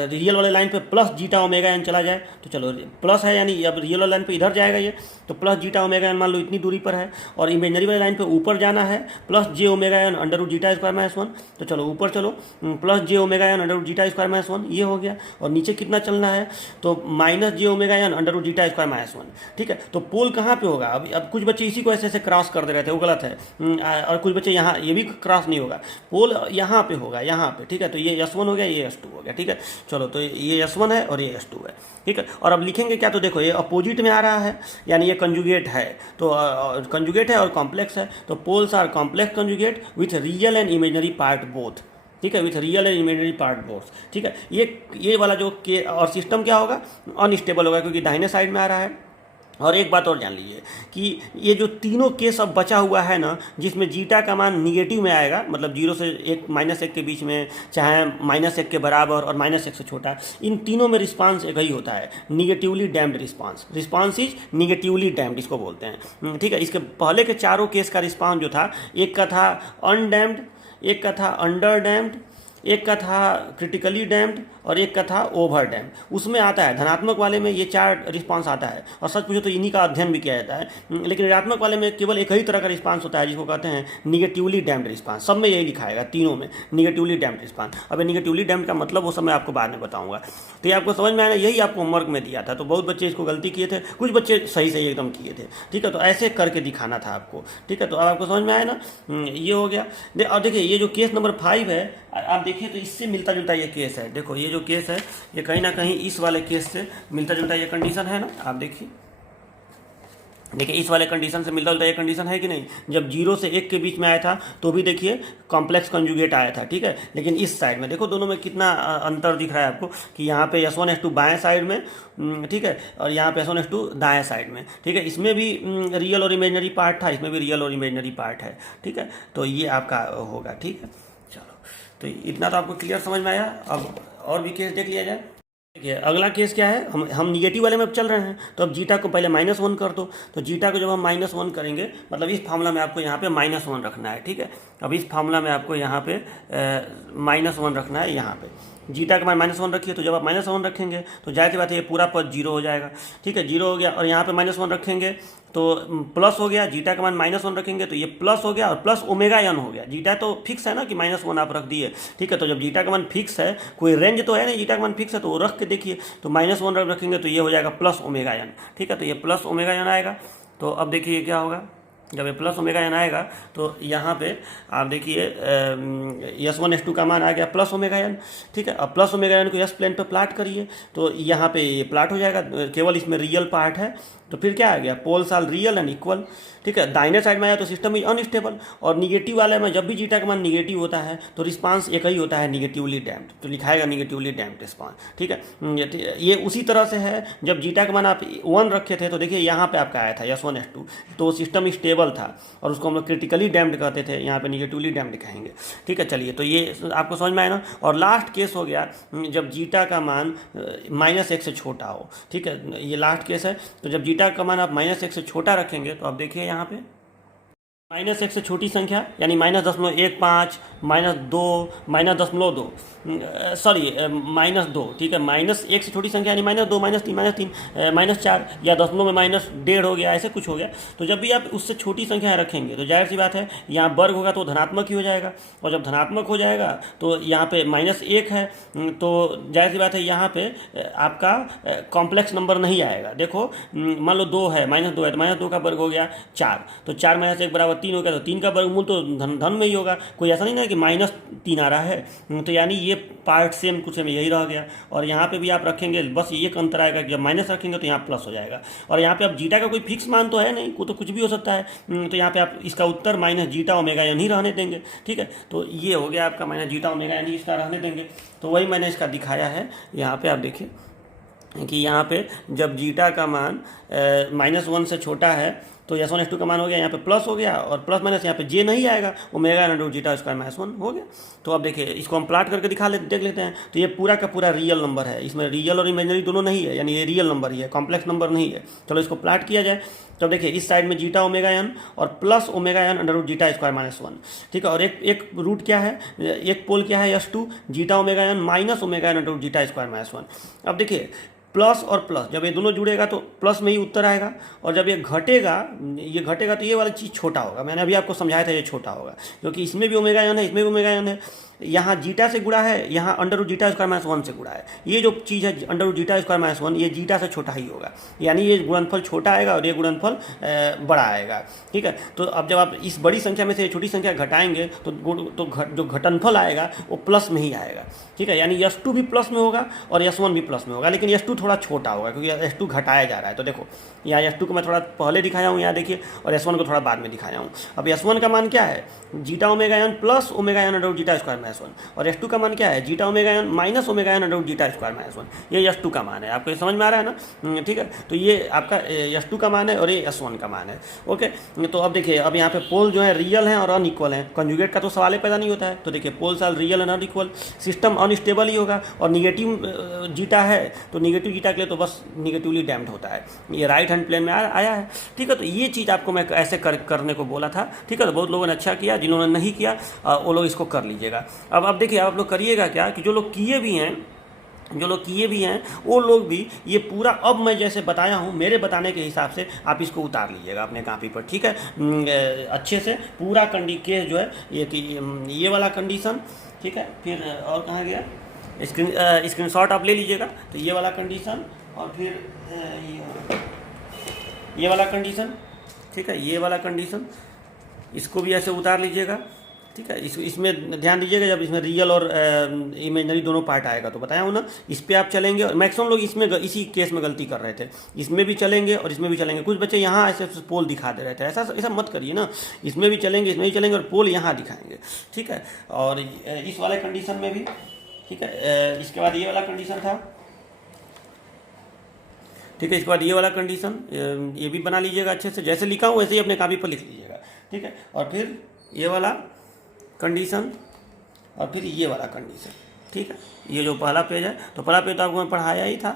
रियल वाले लाइन पे प्लस जीटा ओमेगा एन चला जाए, तो चलो प्लस है, यानी अब रियल वाले लाइन पे इधर जाएगा ये, तो प्लस जीटा ओमेगा एन मान लो इतनी दूरी पर है, और इमेजनरी वाले लाइन पे ऊपर जाना है, प्लस जे omega N under root zeta square minus one. तो चलो ऊपर चलो, प्लस जे omega N under root zeta square minus one, ये हो गया। और नीचे कितना चलना है, तो माइनस जे omega N under root zeta square minus one, ठीक है। तो पोल कहाँ पे होगा, अब कुछ बच्चे इसी को ऐसे ऐसे क्रॉस कर दे रहे थे, वो गलत है, और कुछ बच्चे यहाँ, ये भी क्रॉस नहीं होगा, पोल यहाँ पे होगा, यहाँ पे, ठीक है। तो ये S1 हो गया, ये S2 हो गया, ठीक है। चलो तो ये S1 है और ये S2 है, ठीक है। और अब लिखेंगे क्या, तो देखो ये अपोजिट में आ रहा है, यानी ये कंजुगेट है, तो कंजुगेट है और कॉम्प्लेक्स है, तो poles are complex conjugate with real and imaginary part both, ठीक है, with real and imaginary part both, ठीक है। ये वाला जो के और सिस्टम क्या होगा, अनस्टेबल होगा, क्योंकि दाहिने साइड में आ रहा है। और एक बात और जान लीजिए कि ये जो तीनों केस अब बचा हुआ है ना, जिसमें जीटा का मान निगेटिव में आएगा, मतलब 0 से 1 -1 के बीच में, चाहे -1 के बराबर और -1 से छोटा, इन तीनों में रिस्पांस एक ही होता है, negatively damped response. Response is negatively damped, इसको बोलते हैं, ठीक है। इसके पहले के चारों केस का रिस्पांस जो था, एक का था अनडैम्प्ड, एक का था अंडर डैम्प्ड, एक का था क्रिटिकली डैम्प्ड और एक का था ओवर डैम्प्ड। उसमें आता है धनात्मक वाले में ये 4 रिस्पांस आता है, और सच पूछो तो इन्हीं का अध्ययन भी किया जाता है, लेकिन ऋणात्मक वाले में केवल एक ही तरह का रिस्पांस होता है, जिसको कहते हैं निगेटिवली डैम्प्ड रिस्पांस। सब में यही लिखाएगा, तीनों में निगेटिवली डैम्प्ड रिस्पांस। अब निगेटिवली डैम्प्ड का मतलब वो सब मैं आपको बाद में बताऊंगा। तो ये आपको समझ में आया, यही आपको होमवर्क में दिया था, तो बहुत बच्चे इसको गलती किए थे, कुछ बच्चे सही सही एकदम किए थे, ठीक है। तो ऐसे करके दिखाना था आपको, ठीक है। तो अब आपको समझ में आया ना, ये हो गया। और देखिए ये जो केस नंबर 5 है, आप देखिए तो इससे मिलता जुलता ये केस है। देखो ये जो केस है, ये कहीं ना कहीं इस वाले केस से मिलता जुलता ये कंडीशन है ना, आप देखिए इस वाले कंडीशन से मिलता जुलता ये कंडीशन है कि नहीं। जब 0 से 1 के बीच में आया था तो भी देखिए कॉम्प्लेक्स कंजुगेट आया था, ठीक है। लेकिन इस साइड में देखो, दोनों में कितना अंतर दिख रहा है आपको, कि यहाँ पे S1 S2 बाएं साइड में, ठीक है, और यहाँ पे S1 S2 दाएं साइड में, ठीक है। इसमें भी रियल और इमेजनरी पार्ट था, इसमें भी रियल और इमेजनरी पार्ट है, ठीक है। तो ये आपका होगा, ठीक है। चलो तो इतना तो आपको क्लियर समझ में आया। अब और भी केस देख लिया जाए। देखिए अगला केस क्या है, हम निगेटिव वाले में अब चल रहे हैं, तो अब जीटा को पहले -1 कर दो। तो जीटा को जब हम -1 करेंगे, मतलब इस फार्मूला में आपको यहाँ पे -1 रखना है, ठीक है। अब इस फार्मूला में आपको यहाँ पे -1 रखना है, यहाँ पे जीटा का मान -1 रखिए। तो जब आप -1 रखेंगे तो जाहिर सी बात है ये पूरा पद 0 हो जाएगा, ठीक है, 0 हो गया। और यहाँ पे -1 रखेंगे तो प्लस हो गया, जीटा का मान -1 रखेंगे तो ये प्लस हो गया, और प्लस ओमेगा एन हो गया। जीटा तो फिक्स है ना कि -1 आप रख दिए, ठीक है। तो जब जीटा का मान फिक्स है, कोई रेंज तो है नहीं, जीटा का मान फिक्स है, तो वो रख के देखिए, तो -1 रखेंगे तो ये हो जाएगा प्लस ओमेगा एन, ठीक है। तो ये प्लस ओमेगा एन आएगा। तो अब देखिए क्या होगा, जब ये प्लस ओमेगा एन आएगा तो यहाँ पे आप देखिए S1 S2 का मान आ गया प्लस ओमेगा एन, ठीक है। अब प्लस ओमेगा एन को S प्लेन पे प्लाट करिए, तो यहाँ पे ये प्लाट हो जाएगा, केवल इसमें रियल पार्ट है, तो फिर क्या आ गया, poles are real and equal, ठीक है। दाहिने साइड में आया तो सिस्टम इज अनस्टेबल, और निगेटिव वाले में जब भी जीटा का मान निगेटिव होता है तो रिस्पांस एक ही होता है, निगेटिवली डैम्प्ड, तो लिखाएगा निगेटिवली डैम्प्ड रिस्पांस, ठीक है। ये उसी तरह से है, जब जीटा का मान आप 1 रखे थे तो देखिए यहाँ पे आपका आया था S1 S2, तो सिस्टम स्टेबल था, और उसको हम लोग क्रिटिकली डैम्प्ड कहते थे, यहाँ पे निगेटिवली डैम्प्ड कहेंगे, ठीक है। चलिए तो ये आपको समझ में आया ना। और लास्ट केस हो गया जब जीटा का मान -1 से छोटा हो, ठीक है, ये लास्ट केस है। तो जब जीटा का मान आप -1 से छोटा रखेंगे तो आप देखिए यहाँ पे -1 से छोटी संख्या, यानी -0.15, -2, -0.2, सॉरी -2, ठीक है। -1 से छोटी संख्या यानी -2, -3, -3, -4, या दशमलव में -1.5 हो गया, ऐसे कुछ हो गया। तो जब भी आप उससे छोटी संख्या रखेंगे तो जाहिर सी बात है यहाँ वर्ग होगा तो धनात्मक ही हो जाएगा, और जब धनात्मक हो जाएगा तो यहाँ पे -1 है, तो जाहिर सी बात है यहाँ पे आपका कॉम्प्लेक्स नंबर नहीं आएगा। देखो मान लो 2 है, -2 है, तो -2 का वर्ग हो गया 4, तो 4 - 1 बराबर 3 हो गया तो 3 का वर्गमूल तो धन धन में ही होगा, कोई ऐसा नहीं ना कि -3 आ रहा है। तो यानी ये पार्ट सेम कुछ में यही रह गया। और यहाँ पे भी आप रखेंगे, बस एक अंतर आएगा कि जब माइनस रखेंगे तो यहाँ प्लस हो जाएगा। और यहाँ पे अब जीटा का कोई फिक्स मान तो है नहीं, वो तो कुछ भी हो सकता है। तो यहाँ पे आप इसका उत्तर माइनस जीटा ओमेगा एन ही रहने देंगे। ठीक है, तो ये हो गया आपका माइनस जीटा ओमेगा एन ही इसका रहने देंगे। तो वही मैंने इसका दिखाया है यहाँ पे, आप देखिए कि यहाँ पे जब जीटा का मान -1 से छोटा है तो S1 S2 का मान हो गया यहाँ पे प्लस हो गया, और प्लस माइनस यहाँ पे जे नहीं आएगा, ओमेगा एन जीटा स्क्वायर -1 हो गया। तो अब देखिए इसको हम प्लाट करके देख लेते हैं। तो ये पूरा का पूरा रियल नंबर है, इसमें रियल और इमेजिनरी दोनों नहीं है, यानी ये रियल नंबर ही है, कॉम्प्लेक्स नंबर नहीं है। चलो इसको प्लाट किया जाए। तो देखिए इस साइड में जीटा ओमेगा एन और plus omega N under zeta square -1। ठीक है, और एक रूट क्या है, एक पोल क्या है S2 zeta omega n minus omega N under zeta square -1। अब देखिए प्लस और प्लस जब ये दोनों जुड़ेगा तो प्लस में ही उत्तर आएगा, और जब ये घटेगा तो ये वाली चीज़ छोटा होगा। मैंने अभी आपको समझाया था ये छोटा होगा, क्योंकि इसमें भी ओमेगा एन है, इसमें भी ओमेगा एन है। यहाँ जीटा से गुड़ा है, यहाँ अंडर जीटा स्क्वायर -1 से गुड़ा है। ये जो चीज़ है अंडर जीटा स्क्वायर -1, ये जीटा से छोटा ही होगा, यानी ये गुणनफल छोटा आएगा और ये गुणनफल बड़ा आएगा। ठीक है, तो अब जब आप इस बड़ी संख्या में से छोटी संख्या घटाएंगे तो जो घटनफल आएगा वो प्लस में ही आएगा। ठीक है, यानी S2 भी प्लस में होगा और S1 भी प्लस में होगा, लेकिन S2 थोड़ा छोटा होगा क्योंकि S2 घटाया जा रहा है। तो देखो यहाँ S2 को मैं थोड़ा पहले दिखाया हूँ, यहाँ देखिए, और S1 को थोड़ा बाद में दिखाया हूँ। अब S1 का मान क्या है, zeta omega N plus omega N under zeta square -1, और S2 का मान क्या है, zeta omega n minus omega N under zeta square -1। ये S2 का मान है, आपको ये समझ में आ रहा है ना। ठीक है, तो ये आपका S2 का मान है और ये S1 का मान है। ओके, तो अब देखिए अब यहाँ पे पोल जो है रियल हैं और अनइक्वल हैं, कंजुगेट का तो सवाल ही पैदा नहीं होता है। तो देखिए पोल साल real and unequal, system unstable ही होगा, और निगेटिव जीटा है तो निगेटिव जीटा के लिए तो बस निगेटिवली डैम्प्ड होता है। ये राइट हैंड प्लेन में आया है। ठीक है, तो ये चीज़ आपको मैं ऐसे करने को बोला था। ठीक है, तो बहुत लोगों ने अच्छा किया, जिन्होंने नहीं किया वो लोग इसको कर लीजिएगा। अब देखिए आप लोग करिएगा क्या कि जो लोग किए भी हैं वो लोग भी ये पूरा अब मैं जैसे बताया हूँ मेरे बताने के हिसाब से आप इसको उतार लीजिएगा अपने कॉपी पर। ठीक है, अच्छे से पूरा केस जो है ये वाला कंडीशन। ठीक है, फिर और कहाँ गया, स्क्रीनशॉट आप ले लीजिएगा। तो ये वाला कंडीशन और फिर ये वाला कंडीशन। ठीक है, ये वाला कंडीशन इसको भी ऐसे उतार लीजिएगा। ठीक है, इसमें ध्यान दीजिएगा, जब इसमें रियल और इमेजनरी दोनों पार्ट आएगा तो बताया हूँ ना, इस पर आप चलेंगे। और मैक्सिमम लोग इसमें इसी केस में गलती कर रहे थे, इसमें भी चलेंगे और इसमें भी चलेंगे। कुछ बच्चे यहाँ ऐसे पोल दिखा दे रहे थे, ऐसा मत करिए ना, इसमें भी चलेंगे इसमें भी चलेंगे और पोल यहाँ दिखाएंगे। ठीक है, और इस वाले कंडीशन में भी। ठीक है, इसके बाद ये वाला कंडीशन था। ठीक है, इसके बाद ये वाला कंडीशन, ये भी बना लीजिएगा अच्छे से, जैसे लिखा हूँ वैसे ही अपने कॉपी पर लिख लीजिएगा। ठीक है, और फिर ये वाला कंडीशन और फिर ये वाला कंडीशन। ठीक है, ये जो पहला पेज है तो पहला पेज तो आपको मैं पढ़ाया ही था।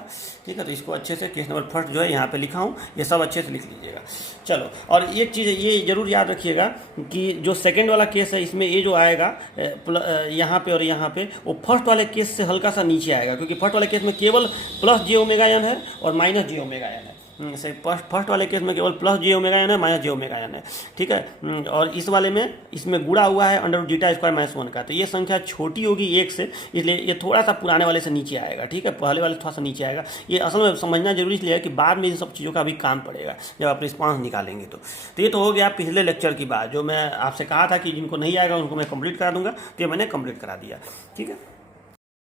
ठीक है, तो इसको अच्छे से केस नंबर फर्स्ट जो है यहाँ पे लिखा हूँ, ये सब अच्छे से लिख लीजिएगा। चलो, और एक चीज़ ये जरूर याद रखिएगा कि जो सेकंड वाला केस है इसमें ये जो आएगा यहाँ पे और यहाँ पे, वो फर्स्ट वाले केस से हल्का सा नीचे आएगा, क्योंकि फर्स्ट वाले केस में केवल प्लस जे ओमेगा एन है और माइनस जे ओमेगा एन है। से फर्स्ट वाले केस में केवल प्लस जे ओमेगा एन है, माइनस जे ओमेगा एन है। ठीक है, और इस वाले में इसमें गुड़ा हुआ है अंडर जीटा स्क्वायर -1 का, तो ये संख्या छोटी होगी 1 से, इसलिए ये थोड़ा सा पुराने वाले से नीचे आएगा। ठीक है, पहले वाले थोड़ा सा नीचे आएगा। ये असल में समझना जरूरी इसलिए है कि बाद में इन सब चीज़ों का भी काम पड़ेगा जब आप रिस्पॉन्स निकालेंगे। तो ये तो हो गया पिछले लेक्चर की बात, जो मैं आपसे कहा था कि जिनको नहीं आएगा उनको मैं कंप्लीट करा दूंगा, तो ये मैंने कंप्लीट करा दिया। ठीक है,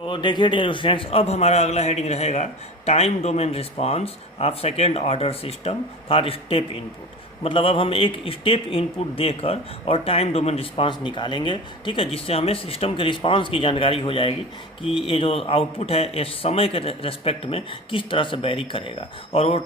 तो देखिए डियर स्टूडेंट्स, अब हमारा अगला हेडिंग रहेगा time domain response of second order system for step input. मतलब अब हम एक स्टेप इनपुट देकर और टाइम डोमेन रिस्पांस निकालेंगे। ठीक है, जिससे हमें सिस्टम के रिस्पांस की जानकारी हो जाएगी कि ये जो आउटपुट है ये समय के रेस्पेक्ट में किस तरह से वेरी करेगा, और वो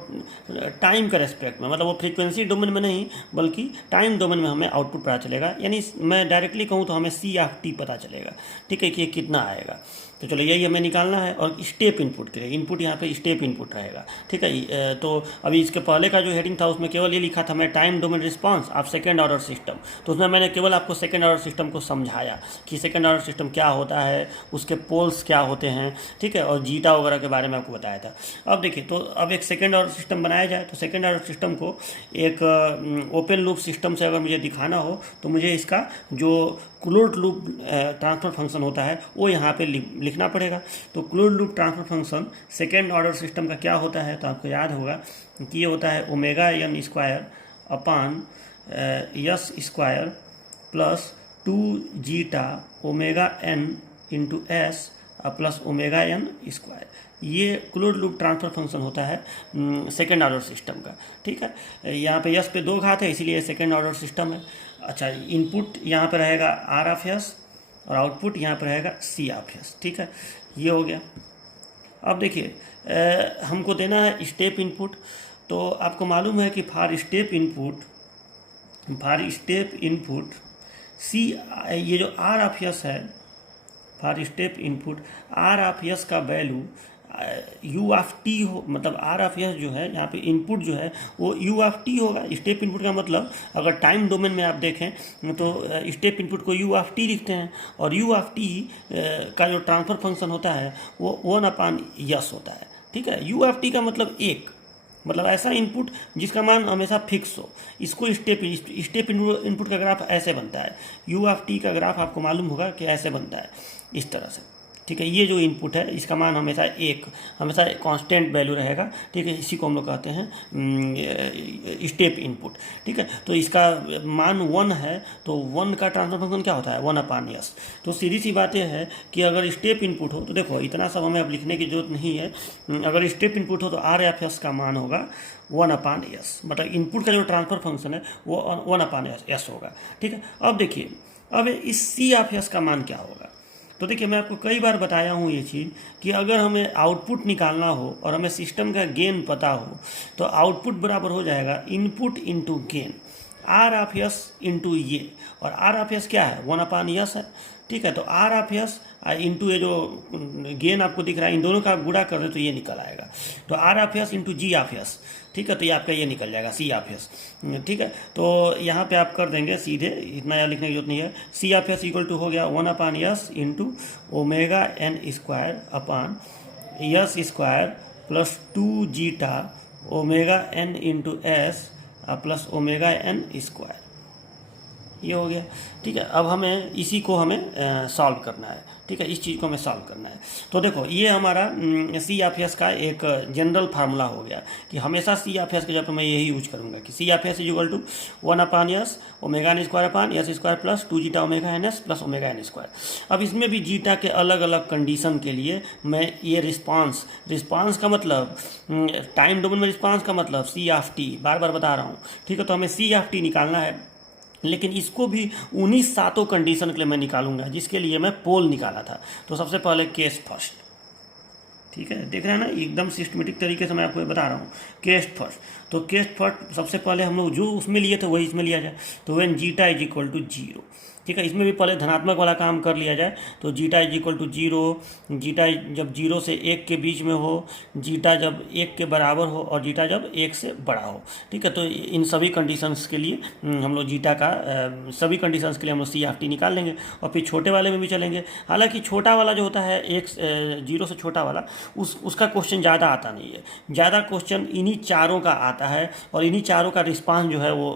टाइम के रेस्पेक्ट में, मतलब वो फ्रीक्वेंसी डोमेन में नहीं बल्कि टाइम डोमेन में हमें आउटपुट पता चलेगा। यानी मैं डायरेक्टली कहूँ तो हमें C(t) पता चलेगा। ठीक है, कि ये कितना आएगा। तो चलो यही हमें निकालना है, और स्टेप इनपुट के लिए इनपुट यहाँ पे स्टेप इनपुट रहेगा। ठीक है, तो अभी इसके पहले का जो हेडिंग था उसमें केवल ये लिखा था मैं time domain response of second order system, तो उसमें मैंने केवल आपको सेकेंड ऑर्डर सिस्टम को समझाया कि सेकेंड ऑर्डर सिस्टम क्या होता है, उसके पोल्स क्या होते हैं। ठीक है, और जीटा वगैरह के बारे में आपको बताया था। अब देखिए, तो अब एक सेकेंड ऑर्डर सिस्टम बनाया जाए, तो सेकेंड ऑर्डर सिस्टम को एक ओपन लूप सिस्टम से अगर मुझे दिखाना हो तो मुझे इसका जो क्लोज्ड लूप ट्रांसफर फंक्शन होता है वो यहाँ पे लिखना पड़ेगा। तो closed loop transfer function second order system का क्या होता है, तो आपको याद होगा कि ये होता है omega N square upon yes square plus 2 omega N into S plus omega N square. ये क्लोज्ड लूप ट्रांसफर फंक्शन होता है सेकेंड ऑर्डर सिस्टम का। ठीक है, यहाँ पे यस पे 2 घात है, इसीलिए सेकेंड ऑर्डर सिस्टम है। अच्छा, इनपुट यहाँ पे रहेगा आर ऑफ यस और आउटपुट यहाँ पे रहेगा सी ऑफ यस। ठीक है, ये हो गया। अब देखिए हमको देना है स्टेप इनपुट। तो आपको मालूम है कि फॉर स्टेप इनपुट सी, ये जो आर ऑफ यस है, for step input R of s का वैल्यू यू ऑफ टी हो, मतलब आर ऑफ यस जो है यहाँ पे इनपुट जो है वो यू ऑफ टी होगा। स्टेप इनपुट का मतलब अगर टाइम डोमेन में आप देखें तो स्टेप इनपुट को यू ऑफ टी लिखते हैं, और यू ऑफ टी का जो ट्रांसफर फंक्शन होता है वो 1/यस होता है। ठीक है, यू ऑफ टी का मतलब एक, मतलब ऐसा इनपुट जिसका मान हमेशा फिक्स हो। इसको स्टेप इनपुट का ग्राफ ऐसे बनता है। यू ऑफ टी का ग्राफ आपको मालूम होगा कि ऐसे बनता है, इस तरह से। ठीक है, ये जो इनपुट है इसका मान हमेशा हमेशा कांस्टेंट वैल्यू रहेगा। ठीक है, इसी को हम लोग कहते हैं स्टेप इनपुट। ठीक है, तो इसका मान 1 है, तो 1 का ट्रांसफर फंक्शन क्या होता है 1/यस। तो सीधी सी बात यह है कि अगर स्टेप इनपुट हो तो देखो इतना सब हमें अब लिखने की जरूरत नहीं है। अगर स्टेप इनपुट हो तो आर एफ एस का मान होगा 1/यस, मतलब इनपुट का जो ट्रांसफर फंक्शन है वो 1/यस होगा। ठीक है, अब देखिए अब इस सी ऑफ एस का मान क्या होगा। तो देखिए मैं आपको कई बार बताया हूँ ये चीज़ कि अगर हमें आउटपुट निकालना हो और हमें सिस्टम का गेन पता हो तो आउटपुट बराबर हो जाएगा input into gain, R of s into ये, और आर ऑफ यस क्या है 1/यस है। ठीक है, तो आर ऑफ यस इंटू ये जो गेन आपको दिख रहा है, इन दोनों का आप गुणा कर रहे तो ये निकल आएगा। तो R of s into G of s. ठीक है, तो ये आपका ये निकल जाएगा सी ऑफ यस। ठीक है, तो यहाँ पे आप कर देंगे सीधे, इतना याद लिखने की जरूरत नहीं है। C of S equal to हो गया 1/यस into omega N square upon yes square plus 2 omega N into S plus omega N square. ये हो गया। ठीक है, अब हमें इसी को हमें सॉल्व करना है। ठीक है, इस चीज़ को हमें सॉल्व करना है। तो देखो ये हमारा सी ऑफ एस का एक जनरल फार्मूला हो गया कि हमेशा सी ऑफ एस के जब मैं यही यूज करूंगा कि C of S is equal to 1/यस omega N square upon yes square plus 2 omega N S plus omega N square. अब इसमें भी जीटा के अलग अलग कंडीशन के लिए मैं ये रिस्पांस का मतलब टाइम डोमेन में रिस्पांस का मतलब सी ऑफ टी, बार बार बता रहा हूँ। ठीक है, तो हमें सी ऑफ टी निकालना है, लेकिन इसको भी उन्हीं 7 कंडीशन के लिए मैं निकालूंगा जिसके लिए मैं पोल निकाला था। तो सबसे पहले केस फर्स्ट। ठीक है, देख रहे हैं ना, एकदम सिस्टमेटिक तरीके से मैं आपको बता रहा हूँ। केस फर्स्ट, तो केस फर्स्ट सबसे पहले हम लोग जो उसमें लिए थे वही इसमें लिया जाए। तो when zeta is equal to 0। ठीक है, इसमें भी पहले धनात्मक वाला काम कर लिया जाए। तो zeta is equal to 0, zeta जब 0 से 1 के बीच में हो, जीटा जब 1 के बराबर हो और जीटा जब 1 से बड़ा हो। ठीक है, तो इन सभी कंडीशंस के लिए हम लोग जीटा का सभी कंडीशंस के लिए हम लोग सी ऑफ टी निकाल लेंगे और फिर छोटे वाले में भी चलेंगे। हालांकि छोटा वाला जो होता है 0 से छोटा वाला उसका क्वेश्चन ज़्यादा आता नहीं है। ज़्यादा क्वेश्चन इन्हीं चारों का आता है और इन्हीं चारों का रिस्पांस जो है वो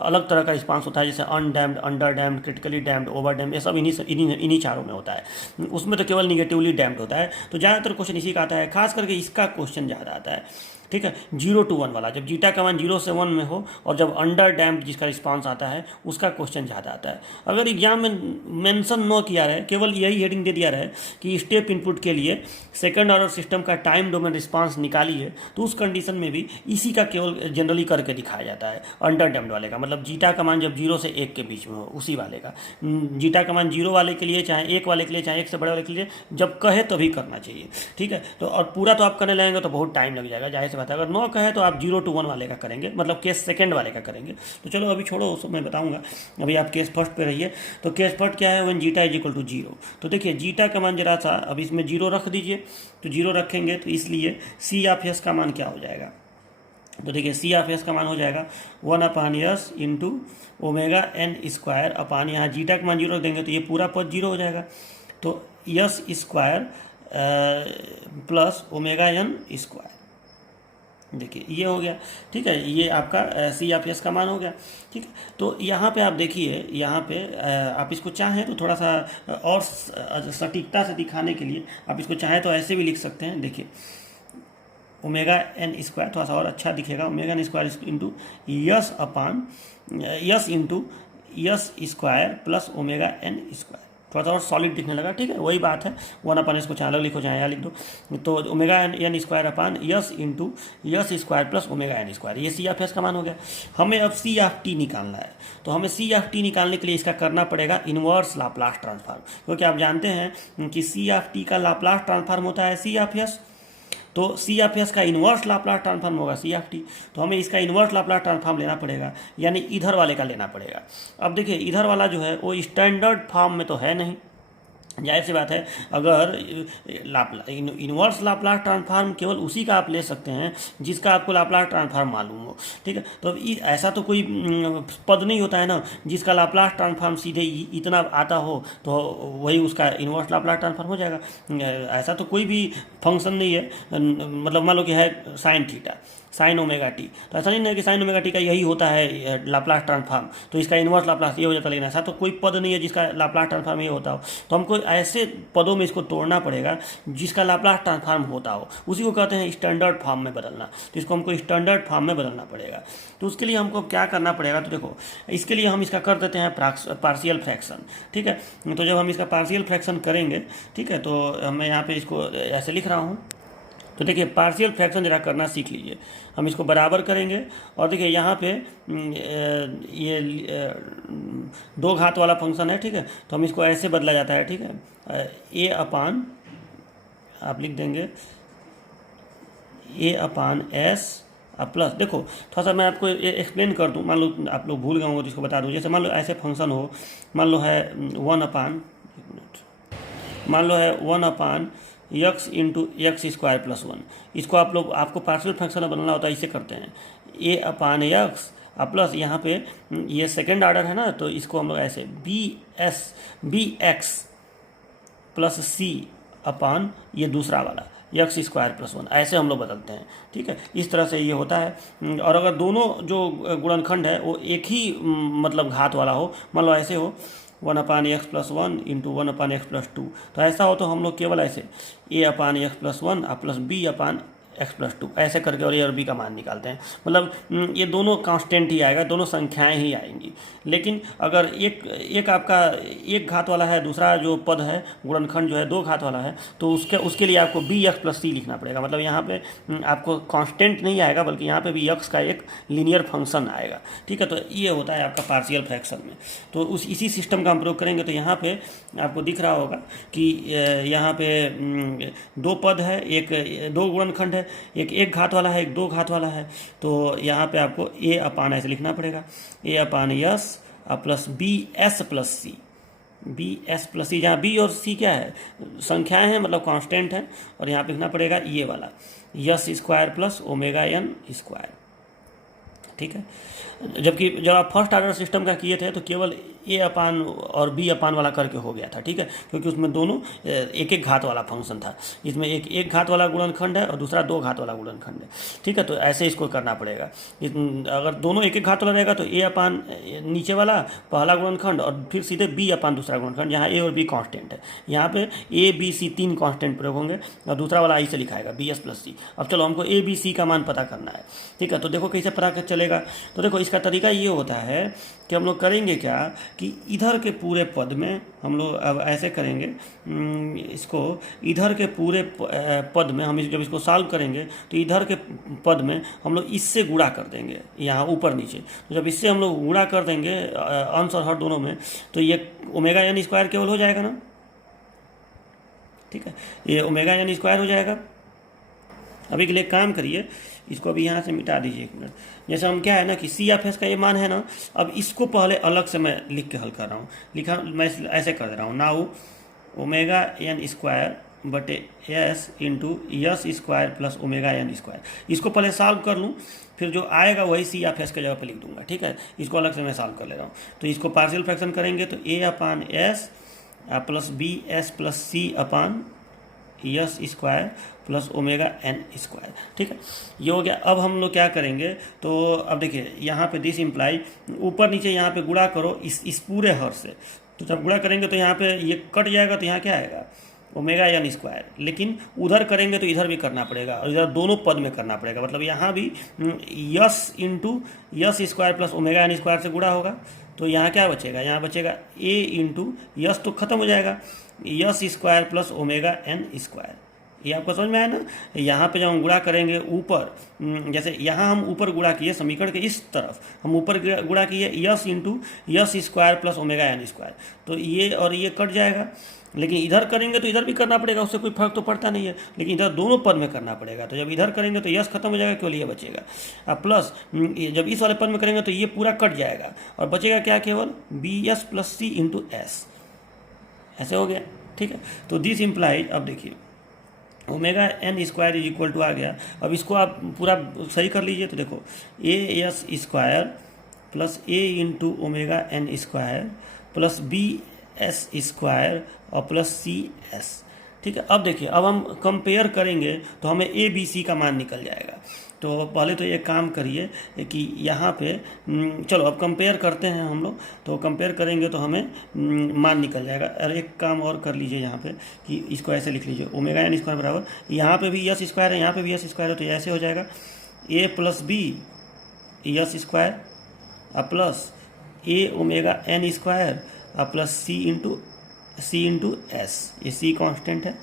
अलग तरह का रिस्पांस होता है, जैसे undamped, under damped, critically damped, over damped, ये सब इन्हीं चारों में होता है। उसमें तो केवल निगेटिवली डैम्ड होता है। तो ज़्यादातर क्वेश्चन इसी का आता है, खास करके इसका क्वेश्चन ज़्यादा आता है। ठीक है, 0 to 1 वाला, जब जीटा का मान 0 से 1 में हो और जब अंडर डैम्ड जिसका रिस्पांस आता है उसका क्वेश्चन ज़्यादा आता है। अगर एग्जाम में मेंशन न किया रहे, केवल यही हेडिंग दे दिया रहे कि स्टेप इनपुट के लिए सेकंड ऑर्डर सिस्टम का टाइम डोमेन रिस्पांस निकालिए, तो उस कंडीशन में भी इसी का केवल जनरली करके दिखाया जाता है। अंडर डैम्ड वाले का मतलब जीटा का मान जब 0 से 1 के बीच में हो, उसी वाले का। जीटा का मान 0 वाले के लिए, चाहे 1 वाले के लिए, चाहे 1 से बड़े वाले के लिए, जब कहे तभी करना चाहिए। ठीक है, तो और पूरा तो आप करने लगेंगे तो बहुत टाइम लग जाएगा, जाहिर सी बात है। अगर 9 कहे तो आप 0 to 1 वाले का करेंगे, मतलब केस सेकंड वाले का करेंगे। तो चलो अभी छोड़ो, उसको मैं बताऊंगा, अभी आप केस फर्स्ट पे रहिए। तो केस फर्स्ट क्या है, when zeta is equal to 0। तो देखिए जीटा का मान जरा सा अब इसमें 0 रख दीजिए। तो 0 रखेंगे तो इसलिए सी ऑफ एस का मान क्या हो जाएगा। तो देखिए सी ऑफ एस का मान हो जाएगा 1/यस into omega N square upon, यहाँ जीटा का मान 0 रख देंगे तो ये पूरा पद 0 हो जाएगा। तो s square plus omega N square. देखिए ये हो गया। ठीक है, ये आपका सी ऑफ एस का मान हो गया। ठीक है, तो यहाँ पे आप देखिए, यहाँ पे आप इसको चाहें तो थोड़ा सा और सटीकता से दिखाने के लिए आप इसको चाहें तो ऐसे भी लिख सकते हैं। देखिए ओमेगा एन स्क्वायर, थोड़ा सा और अच्छा दिखेगा, omega N square into s into s square plus omega N square, थोड़ा सा और सॉलिड दिखने लगा। ठीक है, वही बात है, 1 इसको चाहे अलग लिखो चाहे यहाँ लिख दो। तो omega N square upon s into s square plus omega N square, ये सी ऑफ एस का मान हो गया। हमें अब सी ऑफ टी निकालना है, तो हमें सी ऑफ टी निकालने के लिए इसका करना पड़ेगा इन्वर्स लाप्लास ट्रांसफॉर्म, क्योंकि आप जानते हैं कि सी ऑफ टी का लाप्लास ट्रांसफॉर्म होता है सी ऑफ एस, तो सी ऑफ एस का इन्वर्स लाप्लास ट्रांसफॉर्म होगा सी ऑफ टी, तो हमें इसका इन्वर्स लाप्लास ट्रांसफॉर्म लेना पड़ेगा, यानी इधर वाले का लेना पड़ेगा। अब देखिए इधर वाला जो है वो स्टैंडर्ड फॉर्म में तो है नहीं, जाहिर सी बात है, अगर इन्वर्स लाप्लास ट्रांसफॉर्म केवल उसी का आप ले सकते हैं जिसका आपको लाप्लास ट्रांसफॉर्म मालूम हो। ठीक है, तो ऐसा तो कोई पद नहीं होता है ना जिसका लाप्लास ट्रांसफॉर्म सीधे इतना आता हो तो वही उसका इन्वर्स लाप्लास ट्रांसफॉर्म हो जाएगा। ऐसा तो कोई भी फंक्शन नहीं है, मतलब मान लो कि है sine theta sine omega T, तो ऐसा नहीं है कि साइन ओमेगा टी का यही होता है लाप्लास ट्रांसफॉर्म, तो इसका इन्वर्स लाप्लास ये हो जाता है, लेकिन ऐसा तो कोई पद नहीं है जिसका लाप्लास ट्रांसफॉर्म ये होता हो। तो हमको ऐसे पदों में इसको तोड़ना पड़ेगा जिसका लाप्लास ट्रांसफॉर्म होता हो, उसी को कहते हैं स्टैंडर्ड फॉर्म में बदलना। तो इसको हमको स्टैंडर्ड फॉर्म में बदलना पड़ेगा। तो उसके लिए हमको क्या करना पड़ेगा, तो देखो इसके लिए हम इसका कर देते हैं पार्शियल फ्रैक्शन। ठीक है, तो जब हम इसका पार्शियल फ्रैक्शन करेंगे, ठीक है, तो मैं यहाँ पे इसको ऐसे लिख रहा हूँ। तो देखिए पार्शियल फ्रैक्शन जरा करना सीख लीजिए। हम इसको बराबर करेंगे और देखिए यहाँ पे ये 2 घात वाला फंक्शन है। ठीक है, तो हम इसको ऐसे बदला जाता है। ठीक है, ए अपान आप लिख देंगे ए अपान एस प्लस, देखो थोड़ा सा मैं आपको एक्सप्लेन कर दूं, मान लो आप लोग भूल गए होंगे तो इसको बता दूं। जैसे मान लो ऐसे फंक्शन हो, मान लो है 1 अपान, मान लो है 1 upon X into X square plus 1, इसको आप लोग आपको पार्शियल फ्रैक्शन बनना होता है, इसे करते हैं ए अपान यक्स प्लस यहाँ पे ये सेकेंड ऑर्डर है ना, तो इसको हम लोग ऐसे बी एक्स प्लस सी अपान ये दूसरा वाला यक्स स्क्वायर प्लस 1, ऐसे हम लोग बदलते हैं। ठीक है, इस तरह से ये होता है। और अगर दोनों जो गुणनखंड है वो एक ही मतलब घात वाला हो, मान लो ऐसे हो 1 अपान एक्स प्लस 1 इंटू 1 अपान एक्स प्लस 2, तो ऐसा हो तो हम लोग केवल ऐसे ए अपान एक्स प्लस 1 प्लस बी अपान एक्स प्लस 2 ऐसे करके और ए और बी का मान निकालते हैं। मतलब ये दोनों कांस्टेंट ही आएगा, दोनों संख्याएं ही आएंगी। लेकिन अगर एक आपका एक घात वाला है, दूसरा जो पद है गुणनखंड जो है 2 घात वाला है, तो उसके लिए आपको बी एक्स प्लस सी लिखना पड़ेगा। मतलब यहाँ पे आपको कांस्टेंट नहीं आएगा, बल्कि यहाँ पे भी एक्स का एक लीनियर फंक्शन आएगा। ठीक है, तो ये होता है आपका पार्शियल फ्रैक्शन में। तो इसी सिस्टम का हम प्रयोग करेंगे। तो यहाँ पे आपको दिख रहा होगा कि यहाँ पे 2 पद है, एक 2 गुणनखंड है, एक घात वाला है, एक 2 घात वाला है। तो यहाँ पे आपको ए अपान ऐसे लिखना पड़ेगा, A upon yes plus B S plus C, B S plus C, जहाँ बी और सी क्या है, संख्याएं हैं, मतलब कांस्टेंट है। और यहाँ पे लिखना पड़ेगा ये वाला s square plus omega N square. ठीक है, जबकि जब आप फर्स्ट ऑर्डर सिस्टम का किए थे तो केवल ए अपान और बी अपान वाला करके हो गया था। ठीक है, क्योंकि उसमें दोनों एक घात वाला फंक्शन था। इसमें एक घात वाला गुणनखंड है और दूसरा 2 घात वाला गुणनखंड है। ठीक है, तो ऐसे इसको करना पड़ेगा। अगर दोनों एक घात वाला रहेगा तो ए अपान नीचे वाला पहला गुणनखंड और फिर सीधे बी अपान दूसरा गुणनखंड, जहाँ ए और बी कांस्टेंट है। यहाँ पे ए बी सी 3 कांस्टेंट प्रयोग होंगे और दूसरा वाला आई से लिखाएगा बी एस प्लस सी। अब चलो हमको ए बी सी का मान पता करना है। ठीक है, तो देखो कैसे पता चलेगा। तो देखो इसका तरीका ये होता है कि हम लोग करेंगे क्या कि इधर के पूरे पद में हम लोग अब ऐसे करेंगे, इसको इधर के पूरे पद में हम जब इसको सॉल्व करेंगे तो इधर के पद में हम लोग इससे गुणा कर देंगे, यहाँ ऊपर नीचे। तो जब इससे हम लोग गुणा कर देंगे अंश और हर दोनों में, तो ये ओमेगा एन स्क्वायर केवल हो जाएगा ना। ठीक है, ये ओमेगा एन स्क्वायर हो जाएगा। अभी के लिए काम करिए, इसको अभी यहाँ से मिटा दीजिए 1 मिनट। जैसे हम क्या है ना कि सी ऑफ एस का ये मान है ना, अब इसको पहले अलग से मैं लिख के हल कर रहा हूँ। मैं ऐसे कर दे रहा हूँ, नाउ ओमेगा एन स्क्वायर बटे s into s square plus omega N square. इसको पहले सॉल्व कर लूँ, फिर जो आएगा वही सी ऑफ एस के जगह पे लिख दूंगा। ठीक है, इसको अलग से मैं सॉल्व कर ले रहा हूँ। तो इसको पार्शियल फ्रैक्शन करेंगे तो A upon S plus B S plus C upon yes square plus omega N square. ठीक है, ये हो गया। अब हम लोग क्या करेंगे, तो अब देखिए यहाँ पे दिस इम्प्लाई ऊपर नीचे यहाँ पे गुणा करो इस पूरे हर से। तो जब गुणा करेंगे तो यहाँ पे ये कट जाएगा, तो यहाँ क्या आएगा ओमेगा एन स्क्वायर, लेकिन उधर करेंगे तो इधर भी करना पड़ेगा और इधर दोनों पद में करना पड़ेगा। मतलब यहाँ भी s into s square plus omega N square से गुणा होगा, तो यहाँ क्या बचेगा, यहाँ बचेगा ए इंटू यस तो खत्म हो जाएगा, s square plus omega N square. ये आपको समझ में आया ना। यहाँ पे जब हम गुणा करेंगे ऊपर, जैसे यहाँ हम ऊपर गुणा किए समीकरण के इस तरफ हम ऊपर गुणा किए s into s square plus omega N square, तो ये और ये कट जाएगा। लेकिन इधर करेंगे तो इधर भी करना पड़ेगा, उससे कोई फर्क तो पड़ता नहीं है, लेकिन इधर दोनों पद में करना पड़ेगा। तो जब इधर करेंगे तो यस खत्म हो जाएगा, केवल ये बचेगा। अब प्लस जब इस वाले पद में करेंगे तो ये पूरा कट जाएगा और बचेगा क्या, केवल B S plus C into S, ऐसे हो गया। ठीक है, तो दिस इम्प्लाइज, अब देखिए omega N square is equal to आ गया। अब इसको आप पूरा सही कर लीजिए, तो देखो A s square plus A into omega N square plus B s square और प्लस सी एस। ठीक है, अब देखिए अब हम कंपेयर करेंगे तो हमें ए बी सी का मान निकल जाएगा। तो पहले तो ये काम करिए कि यहाँ पे चलो अब कंपेयर करते हैं हम लोग, तो कंपेयर करेंगे तो हमें मान निकल जाएगा। और एक काम और कर लीजिए यहाँ पे कि इसको ऐसे लिख लीजिए, ओमेगा एन स्क्वायर बराबर यहाँ पे भी यस स्क्वायर है, यहाँ पे भी यस स्क्वायर है, तो ऐसे हो जाएगा A plus B S square plus A omega N square plus C into S, ये सी कांस्टेंट है,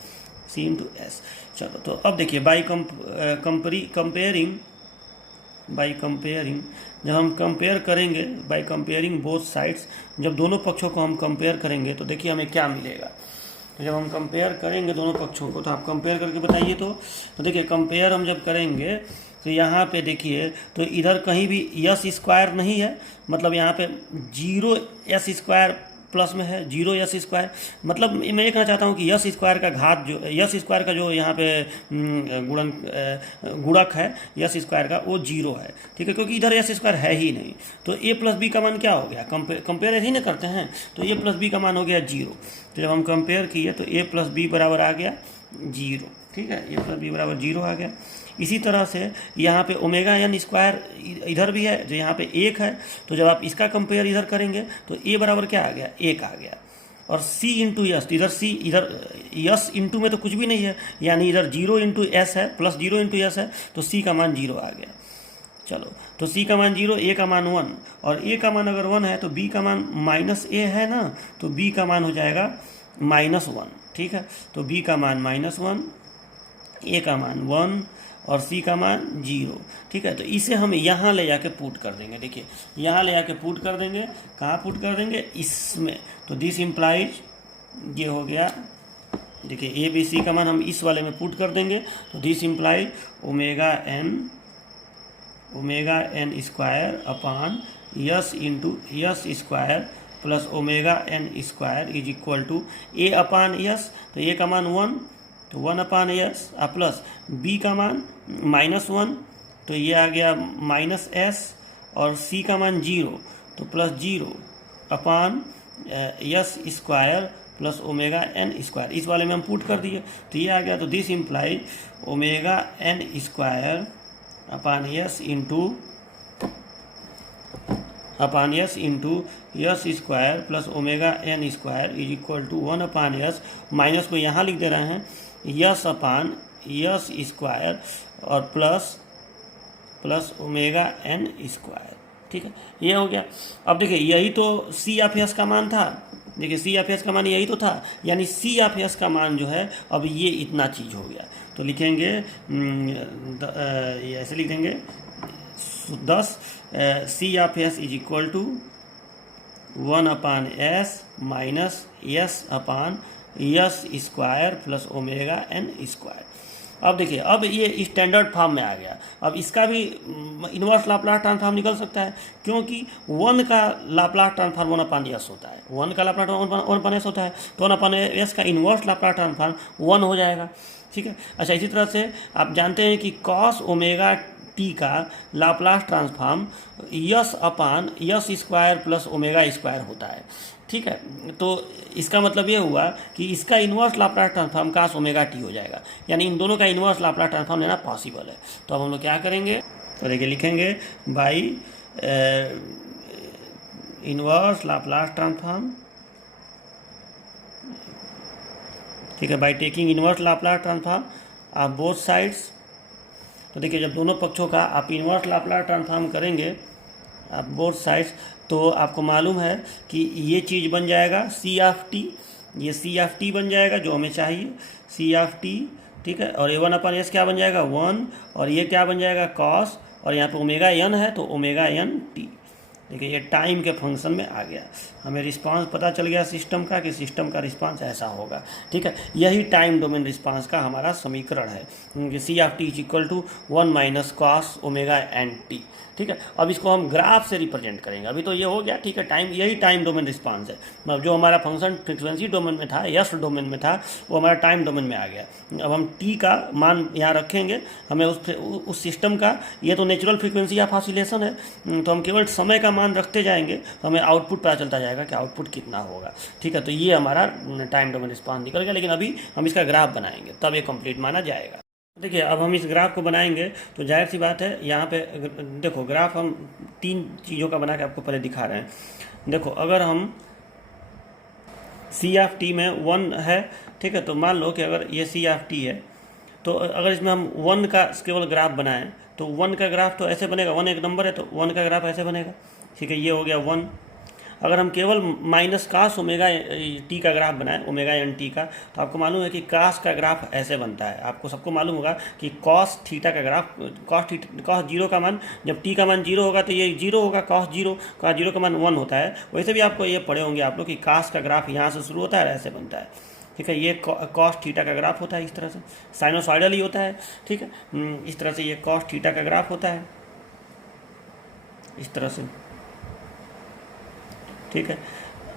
सी इंटू एस। चलो तो अब देखिए बाई कंपेयरिंग जब हम कंपेयर करेंगे, बाई कंपेयरिंग बोथ साइड्स, जब दोनों पक्षों को हम कंपेयर करेंगे तो देखिए हमें क्या मिलेगा। तो जब हम कंपेयर करेंगे दोनों पक्षों को, तो आप कंपेयर करके बताइए। तो देखिए कंपेयर हम जब करेंगे तो यहाँ पे देखिए तो इधर कहीं भी यस स्क्वायर नहीं है, मतलब यहाँ पे जीरो एस स्क्वायर प्लस में है, जीरो यस स्क्वायर। मतलब मैं ये कहना चाहता हूँ कि यस स्क्वायर का घात जो यस स्क्वायर का जो यहाँ पे गुणक है यस स्क्वायर का, वो जीरो है। ठीक है, क्योंकि इधर यस स्क्वायर है ही नहीं। तो ए प्लस बी का मान क्या हो गया, कंपेयर ही ना करते हैं, तो ए प्लस बी का मान हो गया जीरो। तो जब हम कंपेयर किए तो ए प्लस बी बराबर आ गया जीरो। ठीक है, ए प्लस बी बराबर जीरो आ गया। इसी तरह से यहाँ पे ओमेगा एन स्क्वायर इधर भी है, जो यहाँ पे एक है, तो जब आप इसका कंपेयर इधर करेंगे तो ए बराबर क्या आ गया, एक आ गया। और सी इंटू यस, इधर सी, इधर यस इंटू में तो कुछ भी नहीं है, यानी इधर जीरो इंटू एस है प्लस जीरो इंटू यस है, तो सी का मान जीरो आ गया। चलो तो सी का मान जीरो, ए का मान वन, और ए का मान अगर वन है तो बी का मान माइनस ए है ना, तो बी का मान हो जाएगा माइनस वन। ठीक है, तो बी का मान माइनस वन, ए का मान वन और सी का मान जीरो। ठीक है, तो इसे हम यहाँ ले जाके पुट कर देंगे। देखिए यहाँ ले जाके पुट कर देंगे, कहाँ पुट कर देंगे, इसमें। तो दिस इम्प्लाइज, ये हो गया, देखिए ए बी सी का मान हम इस वाले में पुट कर देंगे, तो this implies omega N square upon s into s square plus omega N square is equal to A upon s, तो ए का मान वन, तो one upon yes plus B का मान माइनस वन, तो ये आ गया माइनस एस, और सी का मान जीरो, तो plus zero upon yes square plus omega N square, इस वाले में हम पुट कर दिए, तो ये आ गया। तो this implies omega N square upon s into s square plus omega N square is equal to one upon s, minus को यहाँ लिख दे रहे हैं, यस अपान यस स्क्वायर और प्लस ओमेगा एन स्क्वायर। ठीक है, ये हो गया। अब देखिए यही तो सी ऑफ एस का मान था, देखिए सी ऑफ एस का मान यही तो था, यानी सी ऑफ एस का मान जो है अब ये इतना चीज़ हो गया। तो लिखेंगे ये ऐसे लिख देंगे 10 C of S is equal to one upon S minus S upon yes square plus omega N square. अब देखिए अब ये स्टैंडर्ड फॉर्म में आ गया। अब इसका भी इन्वर्स लाप्लास ट्रांसफॉर्म निकल सकता है, क्योंकि वन का Laplace transform one upon S होता है, वन का लाप्लास वन अपान एस होता है, तो वन अपान एस का इन्वर्स लाप्लास ट्रांसफॉर्म वन हो जाएगा। ठीक है, अच्छा इसी तरह से आप जानते हैं कि कॉस ओमेगा टी का Laplace transform S upon yes square plus omega square होता है। ठीक है, तो इसका मतलब ये हुआ कि इसका inverse Laplace transform cos omega t हो जाएगा, यानी इन दोनों का इन्वर्स लाप्लास ट्रांसफॉर्म लेना पॉसिबल है। तो अब हम लोग क्या करेंगे, तो देखिए लिखेंगे बाई इन्वर्स लाप्लास ट्रांसफॉर्म ठीक है, by taking inverse Laplace transform of both sides. तो देखिए जब दोनों पक्षों का आप इनवर्स लाप्लास ट्रांसफॉर्म करेंगे आप बोथ साइड्स, तो आपको मालूम है कि ये चीज़ बन जाएगा सी ऑफ टी, ये सी ऑफ टी बन जाएगा जो हमें चाहिए, सी ऑफ टी। ठीक है, और ए वन अपन एस क्या बन जाएगा 1, और ये क्या बन जाएगा कॉस, और यहाँ पे ओमेगा एन है तो ओमेगा एन टी। देखिए ये टाइम के फंक्शन में आ गया, हमें रिस्पांस पता चल गया सिस्टम का कि सिस्टम का रिस्पांस ऐसा होगा। ठीक है, यही टाइम डोमेन रिस्पांस का हमारा समीकरण है, C of T is equal to 1 minus cos omega N T. ठीक है, अब इसको हम ग्राफ से रिप्रेजेंट करेंगे। अभी तो ये हो गया, ठीक है, टाइम, यही टाइम डोमेन रिस्पांस है। मतलब जो हमारा फंक्शन फ्रीक्वेंसी डोमेन में था, यस डोमेन में था, वो हमारा टाइम डोमेन में आ गया। अब हम टी का मान यहाँ रखेंगे, हमें उस सिस्टम का, ये तो नेचुरल फ्रीक्वेंसी ऑफ ऑसिलेशन है, तो हम केवल समय का मान रखते जाएंगे तो हमें आउटपुट पता चलता जाएगा कि आउटपुट कितना होगा। ठीक है, तो ये हमारा टाइम डोमेन रिस्पांस निकल गया, लेकिन अभी हम इसका ग्राफ बनाएंगे तब ये कंप्लीट माना जाएगा। देखिए अब हम इस ग्राफ को बनाएंगे तो जाहिर सी बात है, यहाँ पे देखो ग्राफ हम 3 चीज़ों का बना के आपको पहले दिखा रहे हैं। देखो अगर हम सी ऑफ टी में 1 है, ठीक है, तो मान लो कि अगर ये सी ऑफ टी है, तो अगर इसमें हम 1 का केवल ग्राफ बनाएं तो 1 का ग्राफ तो ऐसे बनेगा, 1 एक नंबर है तो 1 का ग्राफ ऐसे बनेगा। ठीक है, ये हो गया 1। अगर हम केवल माइनस कास ओमेगा टी का ग्राफ बनाएं, ओमेगा एन टी का, तो आपको मालूम है कि कास का ग्राफ ऐसे बनता है। आपको सबको मालूम होगा कि कॉस थीटा का ग्राफ, कॉस जीरो का मान, जब टी का मान 0 होगा तो ये 0 होगा, कॉस जीरो का मान 1 होता है। वैसे भी आपको ये पढ़े होंगे आप लोग कि कास का ग्राफ यहाँ से शुरू होता है, ऐसे बनता है। ठीक है, ये कॉस थीटा का ग्राफ होता है, इस तरह से साइनोसॉइडल ही होता है। ठीक है, इस तरह से ये कॉस थीटा का ग्राफ होता है, इस तरह से। ठीक है,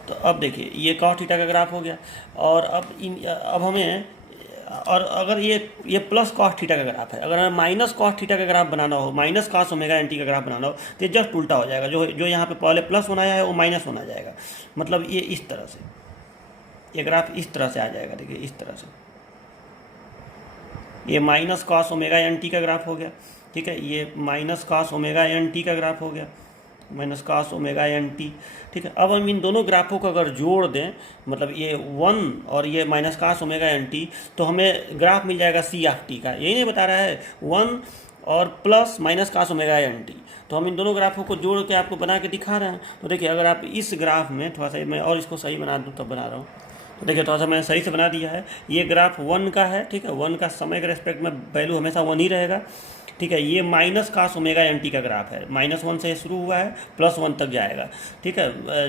तो अब देखिए ये कॉस थीटा का ग्राफ हो गया, और अब हमें, और अगर ये प्लस कॉस थीटा का ग्राफ है, अगर हमें माइनस कॉस थीटा का ग्राफ बनाना हो, minus cos omega N t का ग्राफ बनाना हो, तो ये जस्ट उल्टा हो जाएगा। जो यहाँ पे पहले प्लस होना है वो माइनस होना जाएगा। मतलब ये इस तरह से, ये ग्राफ इस तरह से आ जाएगा। देखिए इस तरह से ये minus cos omega N t का ग्राफ हो गया। ठीक है, ये minus cos omega N t का ग्राफ हो गया, minus cos omega N T. ठीक है, अब हम इन दोनों ग्राफों को अगर जोड़ दें, मतलब ये 1 और ये minus cos omega N t, तो हमें ग्राफ मिल जाएगा सी ऑफ टी का। यही नहीं बता रहा है 1 और plus minus cos omega N t, तो हम इन दोनों ग्राफों को जोड़ के आपको बना के दिखा रहे हैं। तो देखिए अगर आप इस ग्राफ में थोड़ा सा, मैं और इसको सही बना दूँ तब बना रहा हूँ, तो देखिए थोड़ा सा मैंने सही से बना दिया है। ये ग्राफ 1 का है। ठीक है, 1 का समय के रेस्पेक्ट में वैल्यू हमेशा 1 ही रहेगा। ठीक है, ये minus cos omega N t का ग्राफ है, -1 से शुरू हुआ है, +1 तक जाएगा। ठीक है,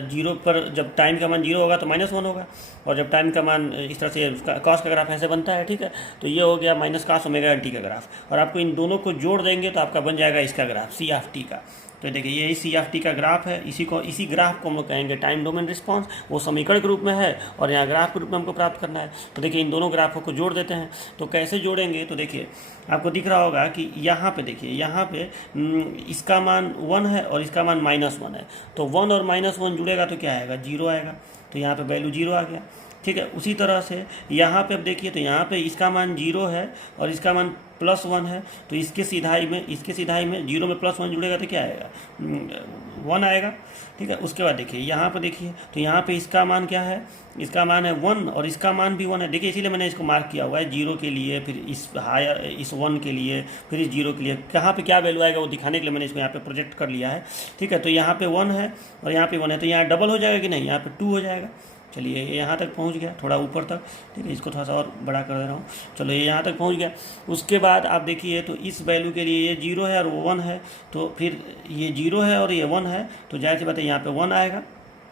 0 पर जब टाइम का मान 0 होगा तो -1 होगा, और जब टाइम का मान इस तरह से कॉस का ग्राफ ऐसे बनता है। ठीक है, तो ये हो गया minus cos omega N t का ग्राफ, और आपको इन दोनों को जोड़ देंगे तो आपका बन जाएगा इसका ग्राफ सी ऑफ टी का। तो देखिए यही सी ऑफ टी का ग्राफ है, इसी ग्राफ को हम लोग कहेंगे टाइम डोमेन रिस्पांस। वो समीकरण के रूप में है और यहाँ ग्राफ के रूप में हमको प्राप्त करना है। तो देखिए इन दोनों ग्राफों को जोड़ देते हैं। तो कैसे जोड़ेंगे, तो देखिए आपको दिख रहा होगा कि यहाँ पे देखिए, यहाँ पे इसका मान 1 है और इसका मान -1 है, तो 1 और -1 जुड़ेगा तो क्या आएगा, 0 आएगा। तो यहाँ पे वैल्यू 0 आ गया। ठीक है, उसी तरह से यहाँ पे अब देखिए, तो यहाँ पे इसका मान 0 है और इसका मान +1 है, तो इसके सीधाई में 0 में +1 जुड़ेगा तो क्या आएगा, 1 आएगा। ठीक है, उसके बाद देखिए यहाँ पे देखिए, तो यहाँ पे इसका मान क्या है, इसका मान है 1 और इसका मान भी 1 है। देखिए इसीलिए मैंने इसको मार्क किया हुआ है 0 के लिए, फिर इस 1 के लिए, फिर इस 0 के लिए, कहाँ पे क्या वैल्यू आएगा वो दिखाने के लिए मैंने इसको यहाँ पे प्रोजेक्ट कर लिया है। ठीक है, तो यहाँ पे 1 है और यहाँ पे 1 है, तो यहाँ डबल हो जाएगा कि नहीं, यहाँ पे 2 हो जाएगा। चलिए ये यहाँ तक पहुँच गया, थोड़ा ऊपर तक। ठीक है, इसको थोड़ा सा और बड़ा कर दे रहा हूँ। चलो ये यहाँ तक पहुँच गया। उसके बाद आप देखिए, तो इस वैल्यू के लिए ये 0 है और वो 1 है, तो फिर ये 0 है और ये 1 है, तो जाहिर सी बात है यहाँ पे 1 आएगा।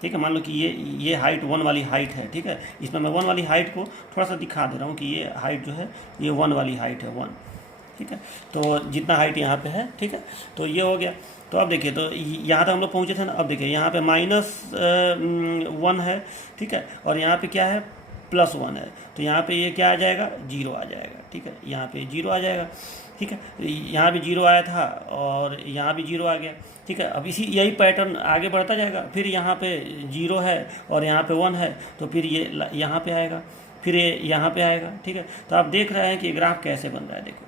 ठीक है, मान लो कि ये हाइट 1 वाली हाइट है। ठीक है, इसमें मैं 1 वाली हाइट को थोड़ा सा दिखा दे रहा हूँ कि ये हाइट जो है ये 1 वाली हाइट है, 1। ठीक है, तो जितना हाइट यहाँ पे है। ठीक है, तो ये हो गया। तो अब देखिए, तो यहाँ तक हम लोग पहुँचे थे ना। अब देखिए यहाँ पे -1 है। ठीक है, और यहाँ पे क्या है, +1 है, तो यहाँ पे ये क्या आ जाएगा, 0 आ जाएगा। ठीक है, यहाँ पे 0 आ जाएगा। ठीक है, यहाँ भी 0 आया था और यहाँ भी 0 आ गया। ठीक है, अब यही पैटर्न आगे बढ़ता जाएगा। फिर यहाँ पे 0 है और यहाँ पे 1 है, तो फिर ये यहाँ पे आएगा, फिर ये यहाँ पे आएगा। ठीक है, तो आप देख रहे हैं कि ग्राफ कैसे बन रहा है। देखो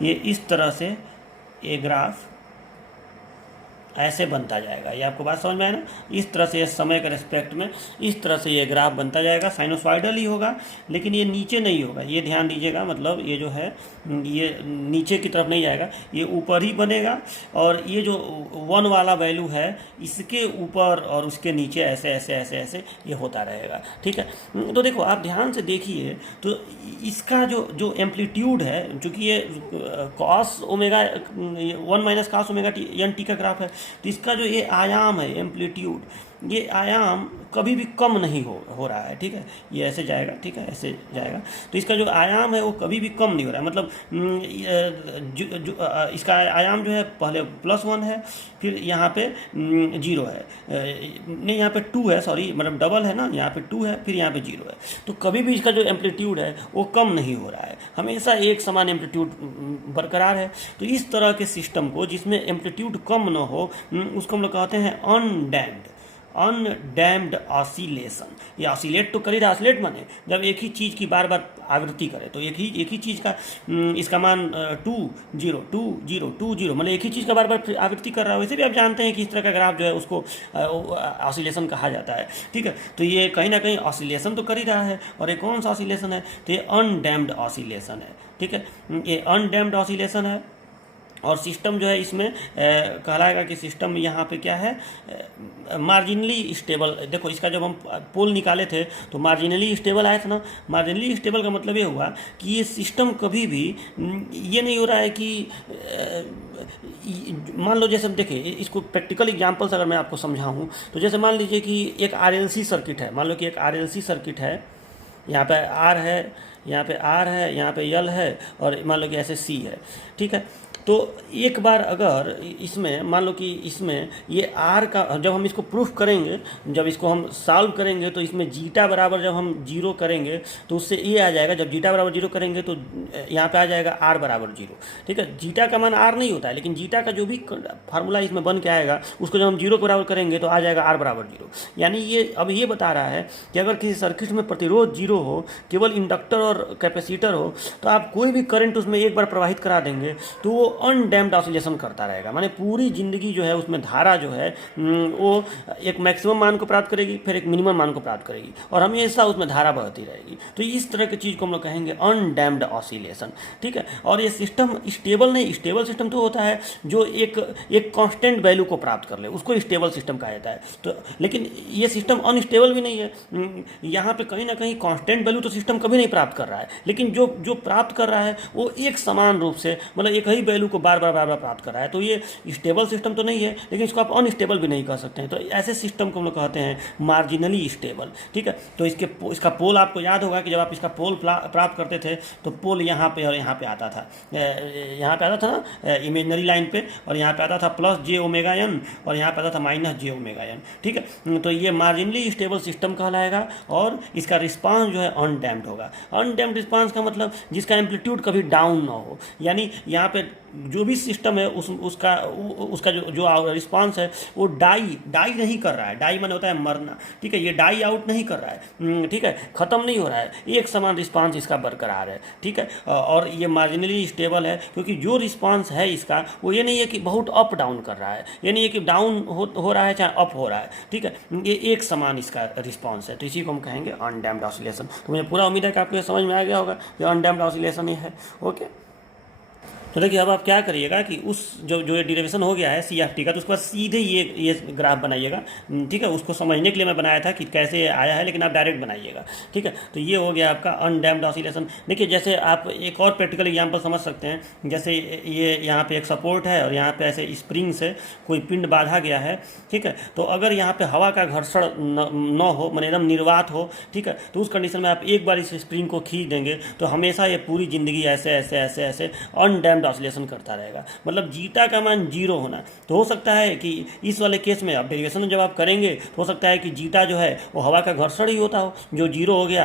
ये इस तरह से ये ग्राफ ऐसे बनता जाएगा। ये आपको बात समझ में आया ना? इस तरह से समय के रेस्पेक्ट में इस तरह से ये ग्राफ बनता जाएगा। साइनोसॉइडल ही होगा, लेकिन ये नीचे नहीं होगा, ये ध्यान दीजिएगा। मतलब ये जो है ये नीचे की तरफ नहीं जाएगा, ये ऊपर ही बनेगा। और ये जो 1 वाला वैल्यू है इसके ऊपर और उसके नीचे ऐसे ऐसे ऐसे ऐसे ये होता रहेगा। ठीक है, तो देखो आप ध्यान से देखिए तो इसका जो जो एम्पलीट्यूड है, चूँकि ये cos omega 1 minus cos omega t n t का ग्राफ है, तो इसका जो ये आयाम है एम्पलीट्यूड, ये आयाम कभी भी कम नहीं हो रहा है। ठीक है, ये ऐसे जाएगा, ठीक है, ऐसे जाएगा, तो इसका जो आयाम है वो कभी भी कम नहीं हो रहा है। मतलब इसका आयाम जो है पहले +1 है, फिर यहाँ पे 0 है, नहीं यहाँ पे 2 है, सॉरी, मतलब डबल है ना, यहाँ पे 2 है, फिर यहाँ पे 0 है। तो कभी भी इसका जो एम्पलीट्यूड है वो कम नहीं हो रहा है, हमेशा एक समान एम्पलीट्यूड बरकरार है। तो इस तरह के सिस्टम को जिसमें एम्पलीट्यूड कम न हो उसको हम लोग कहते हैं अनडैम्ड ऑसिलेशन। ये ऑसिलेट तो कर ही रहा, ऑसिलेट माने जब एक ही चीज़ की बार बार आवृत्ति करे, तो एक ही चीज़ का इसका मान 2 0 2 0 2 0, मतलब एक ही चीज़ का बार बार आवृत्ति कर रहा है। वैसे भी आप जानते हैं कि इस तरह का ग्राफ जो है उसको ऑसिलेशन कहा जाता है। ठीक है, तो ये कहीं ना कहीं ऑसिलेशन तो कर ही रहा है, और ये कौन सा ऑसिलेशन है? तो ये अनडैम्ड ऑसिलेशन है। ठीक है, ये अनडैम्ड ऑसिलेशन है, और सिस्टम जो है इसमें कहलाएगा कि सिस्टम यहाँ पे क्या है, मार्जिनली स्टेबल। देखो इसका जब हम पोल निकाले थे तो मार्जिनली स्टेबल आया था ना। मार्जिनली स्टेबल का मतलब ये हुआ कि ये सिस्टम कभी भी ये नहीं हो रहा है कि मान लो, जैसे देखिए इसको प्रैक्टिकल एग्जांपल्स अगर मैं आपको समझाऊँ तो जैसे मान लीजिए कि एक RLC सर्किट है। मान लो कि एक RLC सर्किट है, यहाँ पे R है, यहाँ पे R है, यहाँ पे L है, और मान लो कि ऐसे C है। ठीक है, तो एक बार अगर इसमें मान लो कि इसमें ये R का जब हम इसको प्रूफ करेंगे, जब इसको हम सॉल्व करेंगे, तो इसमें जीटा बराबर जब हम 0 करेंगे तो उससे ये आ जाएगा, जब जीटा बराबर 0 करेंगे तो यहाँ पे आ जाएगा R बराबर 0। ठीक है, जीटा का मान R नहीं होता है, लेकिन जीटा का जो भी फार्मूला इसमें बन के आएगा उसको जब हम 0 के बराबर करेंगे तो आ जाएगा R बराबर 0। यानी ये अब ये बता रहा है कि अगर किसी सर्किट में प्रतिरोध 0 हो, केवल इंडक्टर और कैपेसिटर हो, तो आप कोई भी करंट उसमें एक बार प्रवाहित करा देंगे तो वो अनडैम्प्ड ऑसिलेशन करता रहेगा। माने पूरी जिंदगी जो है उसमें धारा जो है वो एक मैक्सिमम मान को प्राप्त करेगी, फिर एक मिनिमम मान को प्राप्त करेगी, और हमेशा उसमें धारा बहती रहेगी। तो इस तरह की चीज़ को हम लोग कहेंगे अनडैम्प्ड ऑसिलेशन। ठीक है, और ये सिस्टम स्टेबल नहीं, स्टेबल सिस्टम तो होता है जो एक कांस्टेंट वैल्यू को प्राप्त कर ले, उसको स्टेबल सिस्टम कहा जाता है। तो लेकिन ये सिस्टम अनस्टेबल भी नहीं है। यहाँ पे कहीं ना कहीं कांस्टेंट वैल्यू तो सिस्टम कभी नहीं प्राप्त कर रहा है, लेकिन जो प्राप्त कर रहा है वो एक समान रूप से, मतलब एक ही वैल्यू को बार बार प्राप्त कर रहा है। तो ये स्टेबल सिस्टम तो नहीं है, लेकिन इसको आप अनस्टेबल भी नहीं कह सकते हैं। तो ऐसे सिस्टम को हम लोग कहते हैं मार्जिनली स्टेबल। ठीक है, तो इसका पोल आपको याद होगा कि जब आप इसका पोल प्राप्त करते थे तो पोल यहाँ पे और यहाँ पे आता था, यहाँ पे आता था ना इमेजनरी लाइन पे, और यहाँ पे आता था +j⍵n और यहाँ पे आता था -j⍵n। ठीक है, तो ये मार्जिनली स्टेबल सिस्टम कहलाएगा, और इसका रिस्पांस जो है अनडैम्प्ड होगा। अनडैम्प्ड रिस्पांस का मतलब जिसका एम्पलीट्यूड कभी डाउन ना हो, यानी यहाँ पे जो भी सिस्टम है उसका जो रिस्पांस है वो डाई नहीं कर रहा है। डाई माने होता है मरना। ठीक है, ये डाई आउट नहीं कर रहा है। ठीक है, ख़त्म नहीं हो रहा है, एक समान रिस्पांस इसका बरकरार है। ठीक है, और ये मार्जिनली स्टेबल है क्योंकि जो रिस्पांस है इसका वो ये नहीं है कि बहुत अप डाउन कर रहा है, ये नहीं है कि डाउन हो रहा है चाहे अप हो रहा है। ठीक है, ये एक समान इसका रिस्पांस है। तो इसी को हम कहेंगे अनडैम्प्ड ऑसिलेशन। तो मुझे पूरा उम्मीद है कि आपको ये समझ में आ गया होगा कि अनडैम्प्ड ऑसिलेशन ही है। ओके, तो देखिए अब आप क्या करिएगा कि उस जो ये डिरेवेशन हो गया है CFT का, तो उसके बाद सीधे ये ग्राफ बनाइएगा। ठीक है, उसको समझने के लिए मैं बनाया था कि कैसे आया है, लेकिन आप डायरेक्ट बनाइएगा। ठीक है, तो ये हो गया आपका अनडैम्प्ड ऑसिलेशन। देखिए जैसे आप एक और प्रैक्टिकल एग्जांपल समझ सकते हैं। जैसे ये यहाँ पे एक सपोर्ट है और यहाँ पे ऐसे स्प्रिंग से कोई पिंड बांधा गया है। ठीक है, तो अगर यहाँ पे हवा का घर्षण न हो, मतलब एकदम निर्वात हो, ठीक है, तो उस कंडीशन में आप एक बार इस स्प्रिंग को खींच देंगे तो हमेशा ये पूरी ज़िंदगी ऐसे ऐसे ऐसे ऐसे अनडैम्प्ड ऑसिलेशन करता रहेगा। मतलब जीटा का मान 0 होना। तो हो सकता है कि इस वाले केस में आप डेरिवेशन जब आप करेंगे तो हो सकता है कि जीटा जो है वो हवा का घर्षण ही होता हो, जो 0 हो गया।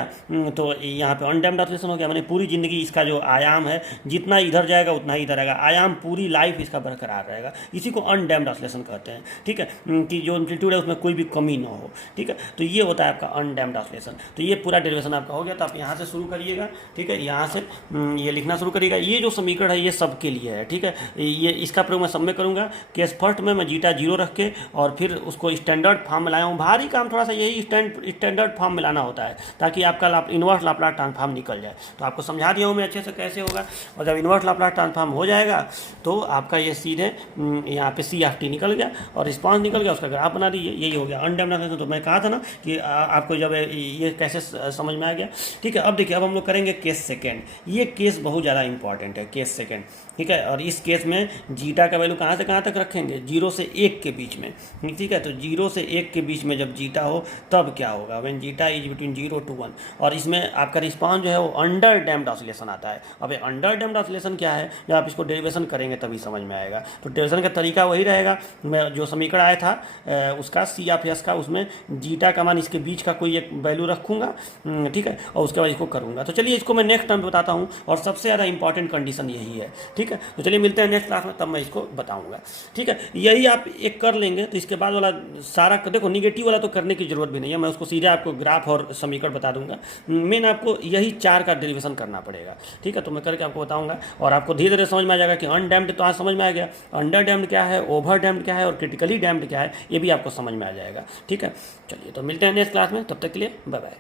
तो यहाँ पे अनडैम्प्ड ऑसिलेशन हो गया। माने पूरी ज़िंदगी इसका जो आयाम है जितना इधर जाएगा उतना ही इधर आएगा, आयाम पूरी लाइफ इसका बरकरार रहेगा। इसी को अनडैम्प्ड ऑसिलेशन कहते हैं। ठीक है, कि जो एम्पलीट्यूड है उसमें कोई भी कमी ना हो। ठीक है, तो ये होता है आपका अनडैम्प्ड ऑसिलेशन। तो ये पूरा डेरिवेशन आपका हो गया। तो आप यहाँ से शुरू करिएगा। ठीक है, यहाँ से ये लिखना शुरू करिएगा। ये जो समीकरण है ये सब के लिए है, ठीक है। ये इसका प्रयोग मैं सब में करूँगा। केस फर्स्ट में मैं जीटा 0 रख के और फिर उसको स्टैंडर्ड फॉर्म में लाया हूँ। भारी काम थोड़ा सा यही स्टैंडर्ड फॉर्म में लाना होता है ताकि आपका इन्वर्स लाप्लास ट्रांसफॉर्म निकल जाए। तो आपको समझा दिया हूँ मैं अच्छे से कैसे होगा। और जब इन्वर्स लाप्लास ट्रांसफॉर्म हो जाएगा तो आपका ये सीधे यहाँ पे सी ऑफ टी निकल गया और रिस्पांस निकल गया, उसका ग्राफ बना दीजिए, यही हो गया अनडैम्प्ड। तो मैं कहा था ना कि आपको जब ये कैसे समझ में आ गया, ठीक है। अब देखिए, अब हम लोग करेंगे केस सेकेंड। ये केस बहुत ज़्यादा इंपॉर्टेंट है, केस सेकेंड, ठीक है। और इस केस में जीटा का वैल्यू कहाँ से कहाँ तक रखेंगे, 0 से 1 के बीच में, ठीक है। तो 0 से 1 के बीच में जब जीटा हो तब क्या होगा, when zeta is between 0 to 1। और इसमें आपका रिस्पांस जो है वो अंडर डैम्प्ड ऑसिलेशन आता है। अब ये अंडर डैम्प्ड ऑसिलेशन क्या है, जब आप इसको डेरिवेशन करेंगे तभी समझ में आएगा। तो डेरिवेशन का तरीका वही रहेगा, मैं जो समीकरण आया था उसका सी ऑफ एस का, उसमें जीटा का मान इसके बीच का कोई एक वैल्यू रखूँगा, ठीक है, और उसके बाद इसको करूँगा। तो चलिए इसको मैं नेक्स्ट टाइम बताता हूँ, और सबसे ज़्यादा इंपॉर्टेंट कंडीशन यही है, ठीक है। तो चलिए मिलते हैं नेक्स्ट क्लास में, तब मैं इसको बताऊँगा, ठीक है। यही आप एक कर लेंगे तो इसके बाद वाला सारा देखो, निगेटिव वाला तो करने की जरूरत भी नहीं है, मैं उसको सीधे आपको ग्राफ और समीकरण बता दूंगा। मेन आपको यही 4 का डेरिवेशन करना पड़ेगा, ठीक है। तो मैं करके आपको बताऊंगा और आपको धीरे धीरे समझ में आ जाएगा कि अनडैम्प्ड तो आज समझ में आ गया, अंडर डैम्प्ड क्या है, ओवर डैम्प्ड क्या है और क्रिटिकली डैम्प्ड क्या है, ये भी आपको समझ में आ जाएगा, ठीक है। चलिए तो मिलते हैं नेक्स्ट क्लास में, तब तक के लिए बाय बाय।